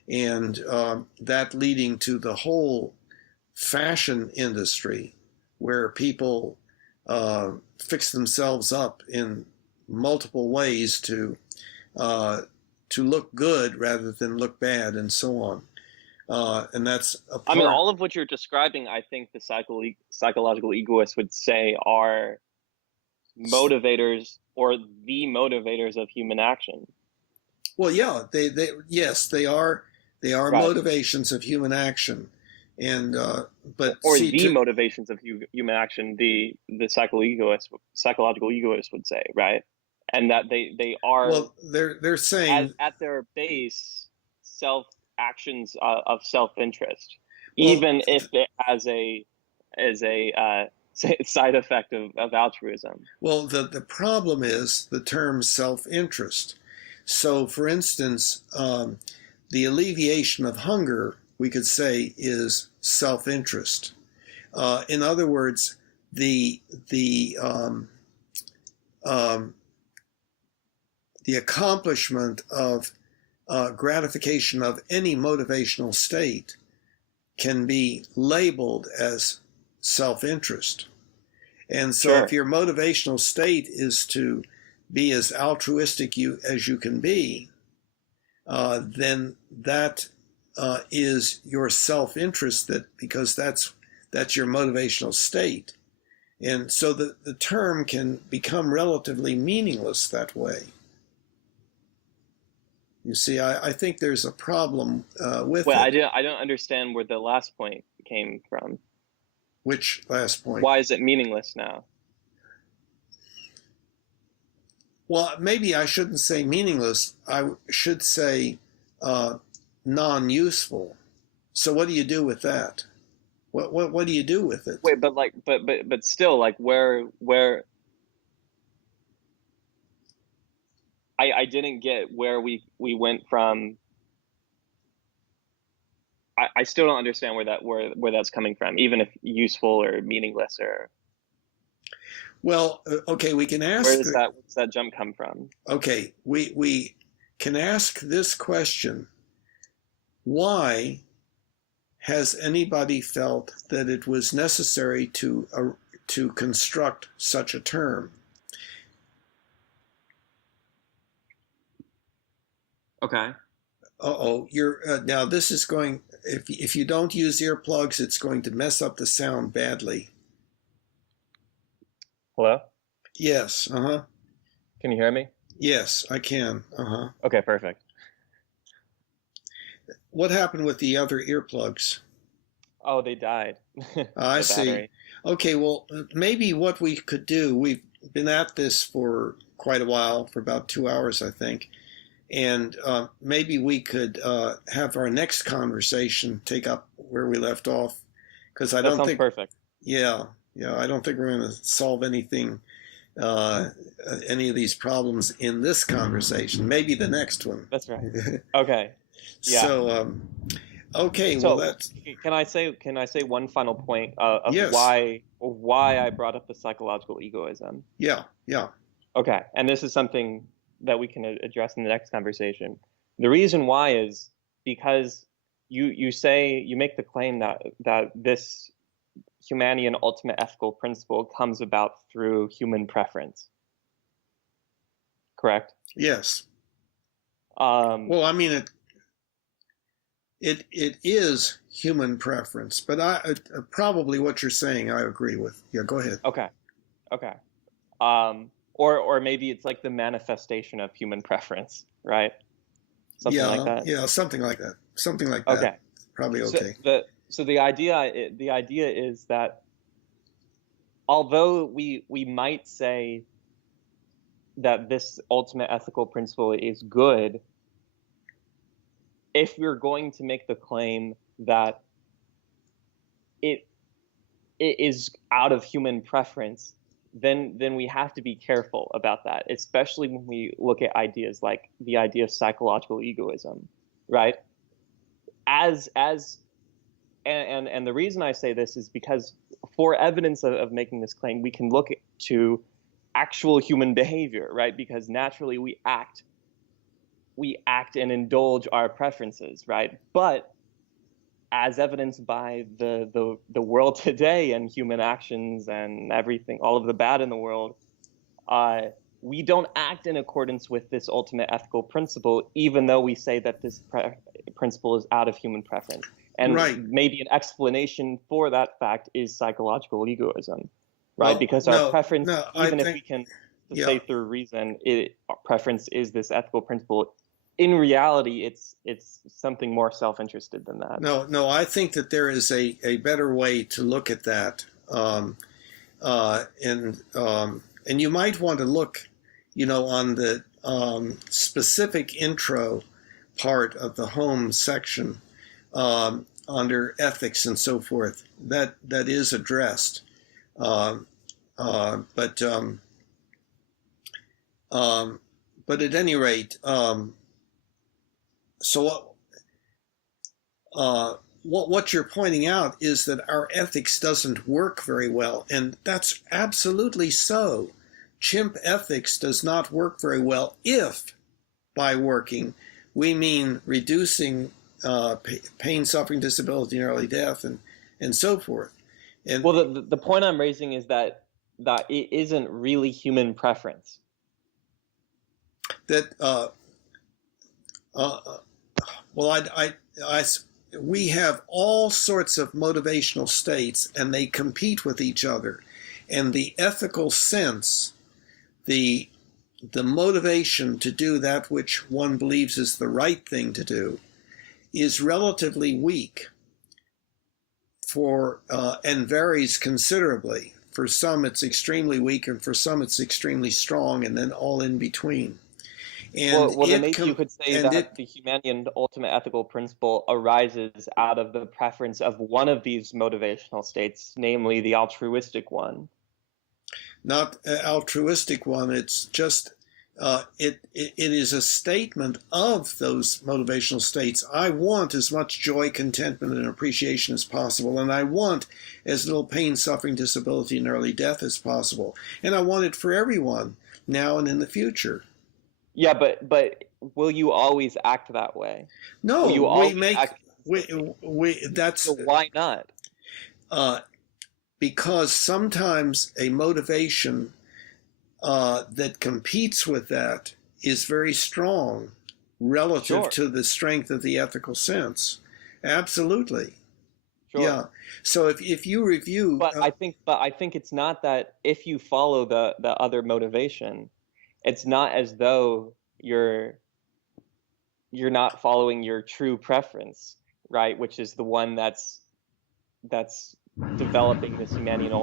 and that leading to the whole fashion industry, where people fix themselves up in multiple ways to look good rather than look bad, and so on. And that's a part. I mean, all of what you're describing, I think the psychological egoists would say are motivators, or the motivators of human action. Well, yeah, yes, they are right. Motivations of human action, and but or see, the motivations of human action, the psychological egoists would say, right? And that they are, well, they're saying at their base actions of self-interest, well, even if it has a side effect of altruism. Well, the problem is the term self-interest. So, for instance, the alleviation of hunger, we could say, is self-interest. In other words, the accomplishment of gratification of any motivational state can be labeled as self-interest. And so if your motivational state is to be as altruistic as you can be, then that is your self-interest, because that's your motivational state. And so the term can become relatively meaningless that way. You see, I think there's a problem with it. I don't understand where the last point came from. Which last point? Why is it meaningless now? Well, maybe I shouldn't say meaningless. I should say non-useful. So what do you do with that? What do you do with it? Wait, but still, like, where I didn't get where we went from. I still don't understand where that's coming from, even if useful or meaningless or. Well, okay, we can ask. Where does that jump come from? Okay, we can ask this question: why has anybody felt that it was necessary to construct such a term? Okay. You're now. This is going. If you don't use earplugs, it's going to mess up the sound badly. Hello? Yes. Uh-huh. Can you hear me? Yes, I can. Uh-huh. Okay, perfect. What happened with the other earplugs? Oh, they died. I see. Battery. Okay, well, maybe what we could do, we've been at this for quite a while, for about 2 hours, I think, and maybe we could have our next conversation take up where we left off, because I don't think. Perfect. Yeah, I don't think we're going to solve anything, any of these problems in this conversation. Maybe the next one. That's right. Okay. Yeah. So, okay. So, well, that's. Can I say one final point of yes. why I brought up the psychological egoism? Yeah. Okay, and this is something that we can address in the next conversation. The reason why is because you make the claim that this Humanian Ultimate Ethical Principle comes about through human preference. Correct? Yes. Well, I mean, it is human preference, but probably what you're saying I agree with. Yeah, go ahead. Okay. Or maybe it's like the manifestation of human preference, right? Something like that. Yeah, something like that. Okay. Probably okay. So the idea is that although we might say that this ultimate ethical principle is good, if we're going to make the claim that is out of human preference, then we have to be careful about that, especially when we look at ideas like the idea of psychological egoism, right? And the reason I say this is because for evidence of making this claim, we can look to actual human behavior, right? Because naturally we act and indulge our preferences, right? But as evidenced by the world today and human actions and everything, all of the bad in the world, we don't act in accordance with this ultimate ethical principle, even though we say that this principle is out of human preference. And maybe an explanation for that fact is psychological egoism, right? Because our preference, even if we can say through reason, our preference is this ethical principle. In reality, it's something more self-interested than that. No, I think that there is a better way to look at that, and you might want to look, on the specific intro part of the home section under ethics and so forth. That is addressed, but at any rate. So what you're pointing out is that our ethics doesn't work very well, and that's absolutely so. Chimp ethics does not work very well if, by working, we mean reducing pain, suffering, disability, and early death, and so forth. And well, the point I'm raising is that it isn't really human preference. That we have all sorts of motivational states, and they compete with each other. And the ethical sense, the motivation to do that which one believes is the right thing to do, is relatively weak and varies considerably. For some, it's extremely weak, and for some, it's extremely strong, and then all in between. And then maybe you could say that the Humanian Ultimate Ethical Principle arises out of the preference of one of these motivational states, namely the altruistic one. Not altruistic one. It's just it is a statement of those motivational states. I want as much joy, contentment, and appreciation as possible, and I want as little pain, suffering, disability, and early death as possible, and I want it for everyone now and in the future. Yeah, but will you always act that way? No, that's so why not? Because sometimes a motivation that competes with that is very strong relative to the strength of the ethical sense. Absolutely. Sure. Yeah. So if you review, but I think it's not that if you follow the other motivation, it's not as though you're not following your true preference, right? Which is the one that's developing this Humanian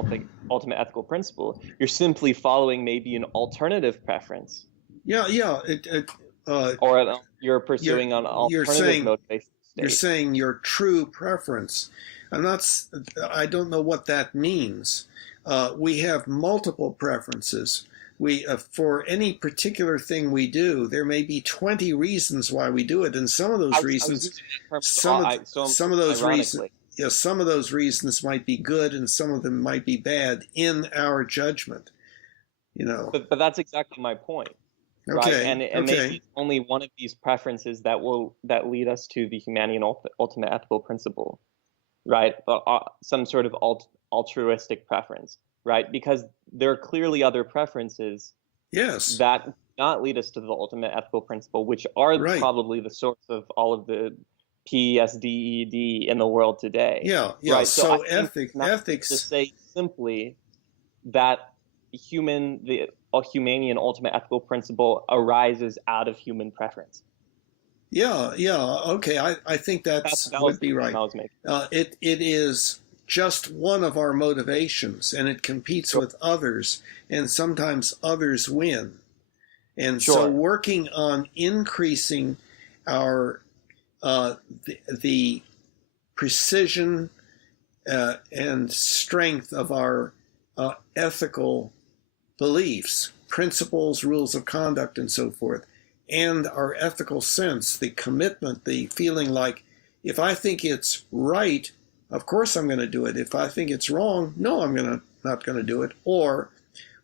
Ultimate Ethical Principle. You're simply following maybe an alternative preference. Yeah. Or you're pursuing an alternative motivation state. You're saying your true preference. I don't know what that means. We have multiple preferences. For any particular thing we do, there may be 20 reasons why we do it, and some of those reasons, some of those reasons might be good, and some of them might be bad in our judgment. But that's exactly my point. Okay. Right? And maybe only one of these preferences that lead us to the Humanian Ultimate Ethical Principle, right? Some sort of altruistic preference. Right, because there are clearly other preferences that do not lead us to the ultimate ethical principle, which are probably the source of all of the PSDED in the world today. Yeah. Right? So ethics. To say simply that the Humanian Ultimate Ethical Principle arises out of human preference. Yeah. Okay, I think that would be right. It is just one of our motivations, and it competes with others, and sometimes others win. And so working on increasing our the precision and strength of our ethical beliefs, principles, rules of conduct, and so forth, and our ethical sense, the commitment, the feeling like, if I think it's right, of course I'm going to do it. If I think it's wrong, no, not going to do it. Or,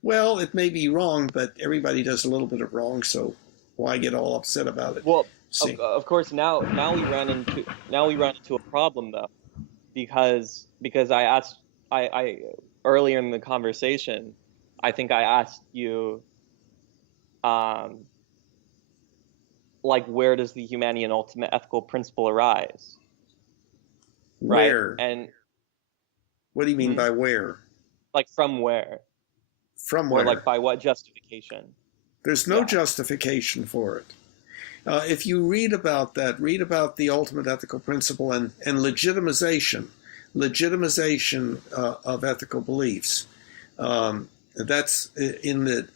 well, it may be wrong, but everybody does a little bit of wrong, so why get all upset about it? Well, of course, now we run into a problem though, because I earlier in the conversation, I think I asked you, like, where does the Humanian Ultimate Ethical Principle arise? Right? Where? And what do you mean by where? Like, from where? From or where? Like, by what justification? There's no justification for it. If you read about that, read about the ultimate ethical principle and legitimization of ethical beliefs. That's in the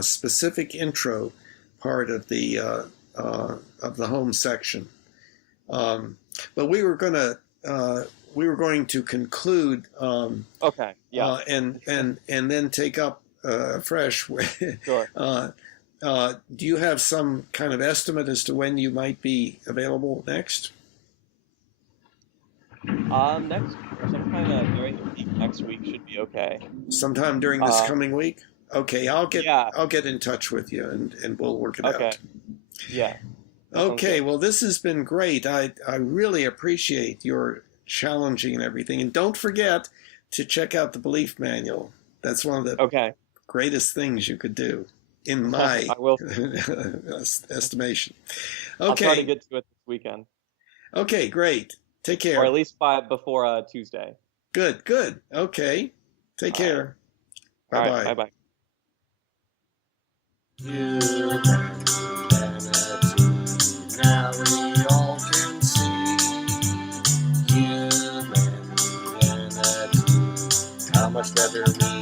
specific intro part of the home section. But we were going to conclude. Okay. Yeah. And then take up fresh. Sure. Do you have some kind of estimate as to when you might be available next? Next, sometime during the week next week should be okay. Sometime during this coming week? Okay, I'll get in touch with you and we'll work it out. Yeah. Okay, well, this has been great. I really appreciate your challenging and everything. And don't forget to check out the belief manual. That's one of the greatest things you could do, in my estimation. Okay. I'll try to get to it this weekend. Okay, great. Take care. Or at least before Tuesday. Good. Okay. Take care. Bye-bye. All right, bye-bye. Now we all can see humanity, how much better we